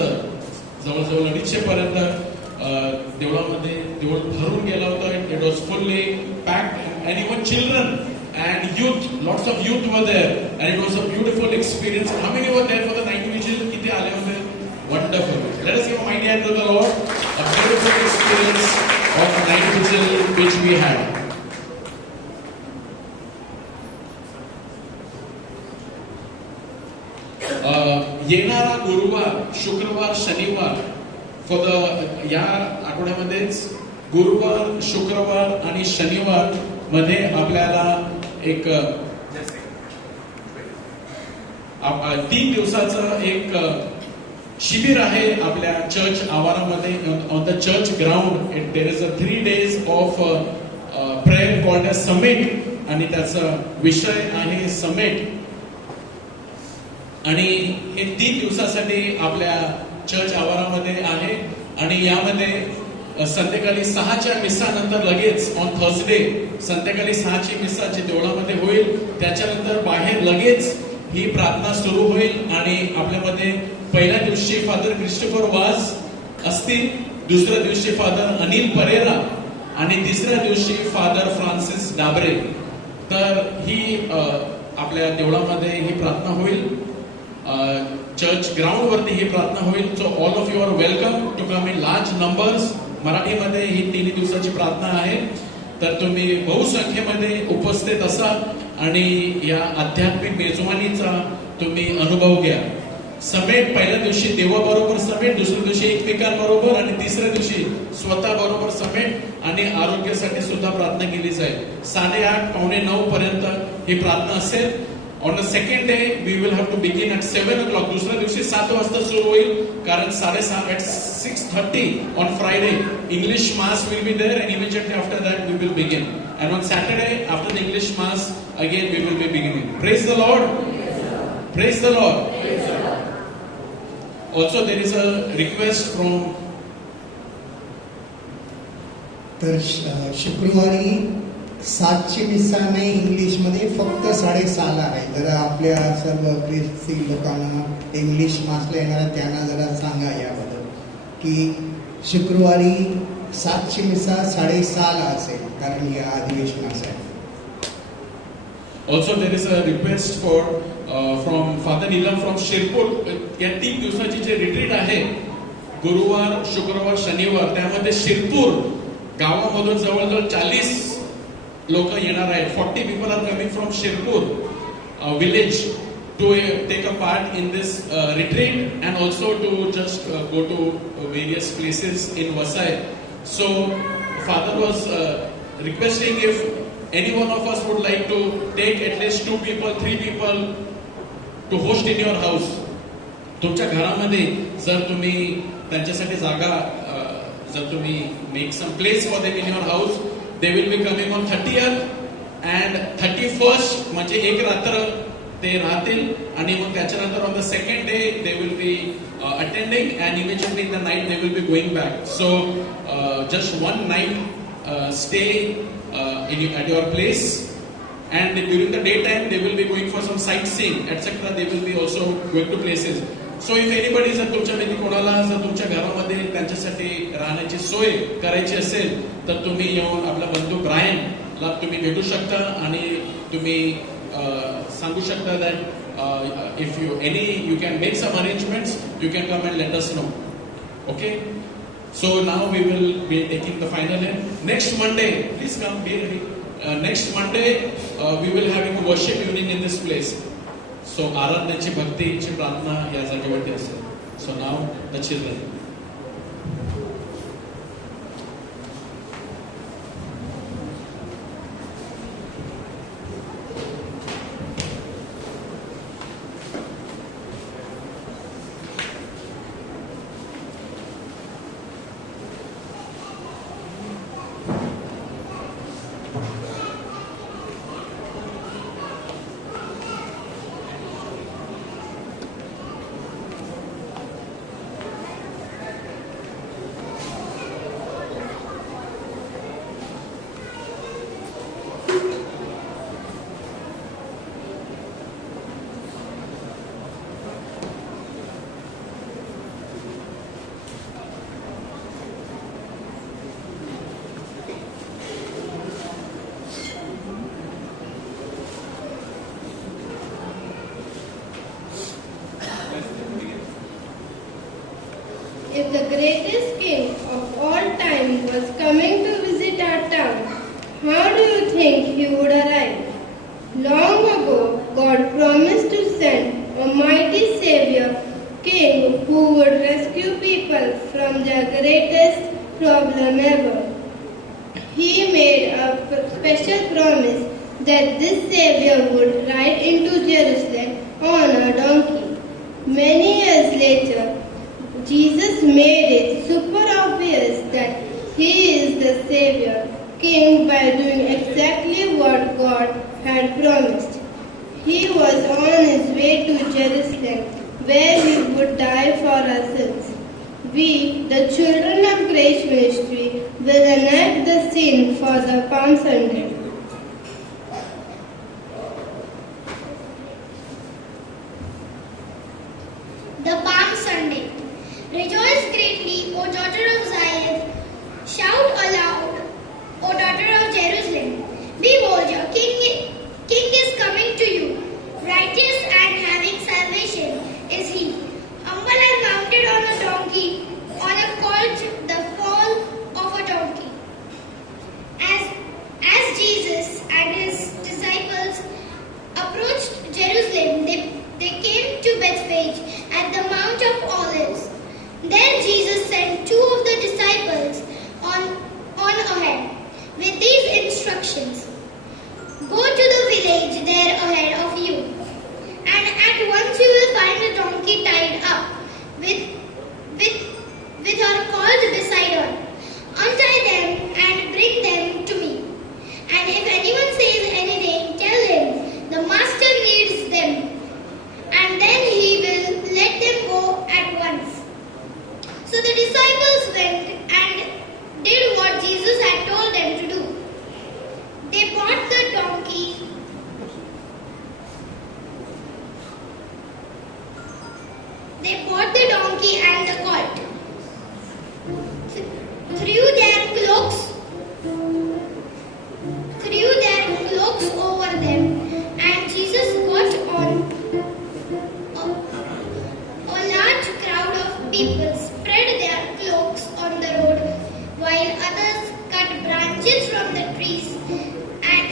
जवळजवळ 250 पर्यंत देवळामध्ये देऊळ भरून गेला होता. It was fully packed and even children and youth, lots of youth were there and it was a beautiful experience. How many were there for the night vigil? किती आले होते? Wonderful. Let us give a mighty hand to the Lord. A beautiful experience of the night vigil which we had. येणारा गुरुवार, शुक्रवार, शनिवार या आठवड्यामध्येच गुरुवार, शुक्रवार आणि शनिवार मध्ये आपल्याला एक 3 दिवसाचं एक शिबिर आहे आपल्या चर्च आवारामध्ये on the church ground. There is a 3 days of prayer called a summit आणि त्याचा विषय आहे समिट. आणि हे 3 दिवसासाठी आपल्या चर्च आवारामध्ये आहे आणि यामध्ये संध्याकाळी 6च्या मिसानंतर लगेच ऑन थर्सडे संध्याकाळी 6ची मिसाची देवळामध्ये होईल. त्याच्यानंतर बाहेर लगेच ही प्रार्थना सुरू होईल आणि आपल्यामध्ये पहिल्या दिवशी फादर क्रिस्टोफर वाज असतील, दुसऱ्या दिवशी फादर अनिल परेरा आणि तिसऱ्या दिवशी फादर फ्रान्सिस डाबरे. तर ही आपल्या देवळामध्ये ही प्रार्थना होईल. चर्च ग्राउंड वरती ही प्रार्थना होईल. So all of you are welcome to come in large numbers. मराठीमध्ये ही 3 दिवसाची प्रार्थना आहे. तर तुम्ही बहुसंख्येमध्ये उपस्थित असा आणि या आध्यात्मिक मेजवानीचा तुम्ही अनुभव घ्या. समेट पहिल्या दिवशी देवाबरोबर समेट, दुसऱ्या दिवशी एकमेकांबरोबर आणि तिसऱ्या दिवशी स्वतः बरोबर समेट आणि आरोग्यासाठी सुद्धा प्रार्थना केली जाईल. 8:30 पावणे 9 पर्यंत ही प्रार्थना असेल. On the second day, we will have to begin at 7 o'clock. दुसऱ्या दिवशी 7 वाजता सुरू होईल कारण 6:30 at 6:30 on Friday. English Mass will be there and immediately after that we will begin. And on Saturday, after the English Mass, again we will be beginning. Praise the Lord. Praise the Lord. Also, there is a request from. तर शुक्रवारी 7ची मिसा नाही, इंग्लिशमध्ये फक्त 6:30 आहे. जरा आपल्या सर्व ख्रिस्ती लोकांना इंग्लिश मासला येणाऱ्या त्यांना जरा सांगा याबद्दल की शुक्रवारी 7ची मिसा 6:30 असेल कारण या अधिवेशनास आहे. Also, there is a request for from Father Nilam from Shirpur. या 3 दिवसाची जे रिट्रीट आहे गुरुवार, शुक्रवार, शनिवार त्यामध्ये शिरपूर गावामधून जवळजवळ 40 लोक येणार आहेत. 40 people are coming from Shirpur village to take a part in this retreat and also to just go to various places in Vasai. So Father was requesting if any one of us would like to take at least 2 people, 3 people to host in your house. तुमच्या घरामध्ये जर तुम्ही त्यांच्यासाठी जागा जर तुम्ही make some place for them in your house, they will be coming on 30th and 31st म्हणजे एक रात्र ते राहतील आणि मग त्याच्यानंतर on the second day they will be attending and immediately in the night they will be going back. So just one night stay at your place and during the daytime they will be going for some sightseeing etc. They will be also going to places. So if anybody जर तुमच्यापैकी कोणाला जर तुमच्या घरामध्ये त्यांच्यासाठी राहण्याची सोय करायची असेल तर तुम्ही येऊन आपला बंधू ब्रायनला तुम्ही भेटू शकता आणि तुम्ही सांगू शकता that if you can make some arrangements, you can come and let us know. Okay? So now we will be taking the final end. Next Monday, please come, be ready. Next Monday, we will having a worship evening in this place. So आराधनेची भक्तीची प्रार्थना या जागेवरती असेल. So now the children. if the greatest king of all time was coming to visit our town, how do you think he would arrive? Long ago, God promised to send a mighty Savior, King, who would rescue people from their greatest problem ever. He made a special promise that this Savior would ride into Jerusalem on a donkey. Many years later, Jesus made it super obvious that He is the Savior, King, by doing exactly what God had promised. He was on His way to Jerusalem, where He would die for our sins. We, the children of Grace Ministry, will enact the scene for the Palm Sunday. The Palm Sunday. Rejoice greatly, O daughter of Zion. Shout aloud, O daughter of Jerusalem. Behold, your king is coming to you. Righteous and having salvation is he. Humble and mounted on a donkey, on a colt, the foal of a donkey. As Jesus and his disciples approached Jerusalem, they came to Bethphage at the Mount of Olives. There Jesus sent two of the disciples on ahead with these instructions. Go to the village there ahead of you, and at once you will find a donkey tied up with her colt beside her. Untie them and bring them to me. And if anyone says anything, tell him the master needs them, and then he will let them go at once. So the disciples went and did what Jesus had told them to do. They brought the donkey and the colt, threw their cloaks over them, and Jesus got on. A large crowd of people spread their cloaks on the road, while others cut branches from the trees and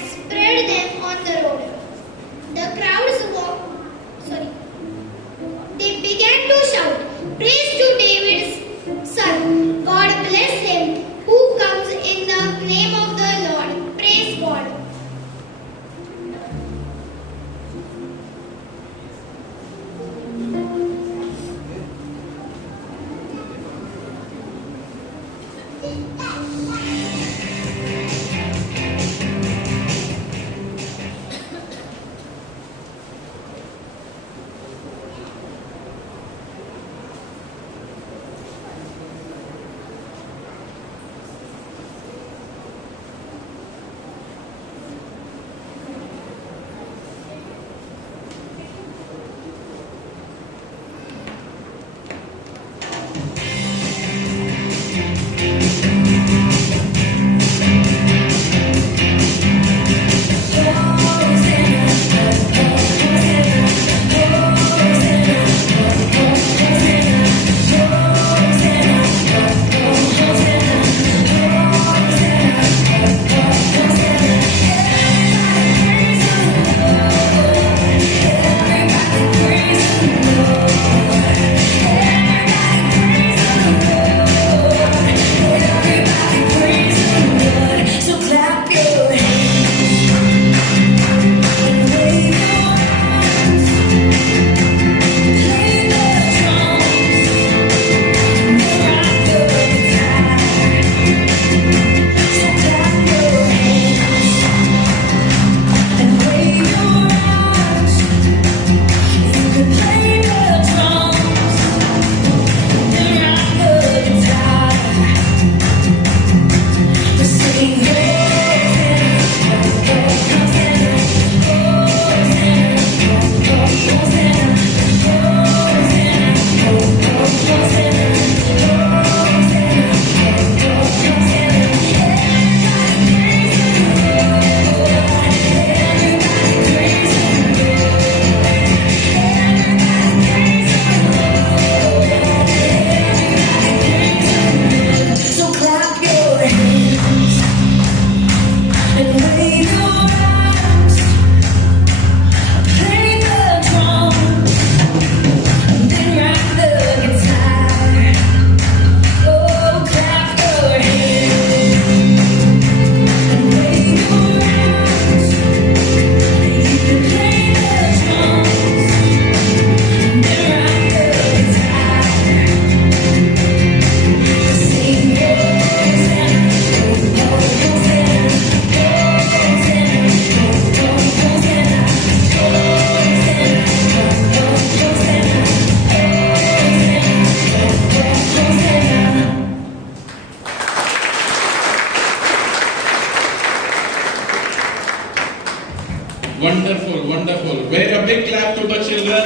Wonderful, wonderful. Very a big clap to the children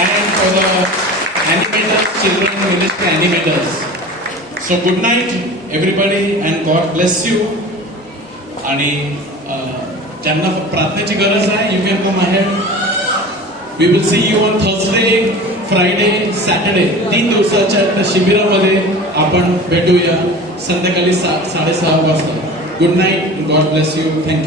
and for the animators, children ministry animators. So good night, everybody, and God bless you. आणि ज्यांना प्रार्थनेची गरज आहे, you can come ahead. We will see you on Thursday, Friday, Saturday. 3 दिवसाच्या त्या शिबिरामध्ये आपण भेटूया संध्याकाळी 6:30 वाजता. Good night, God bless you. Thank you.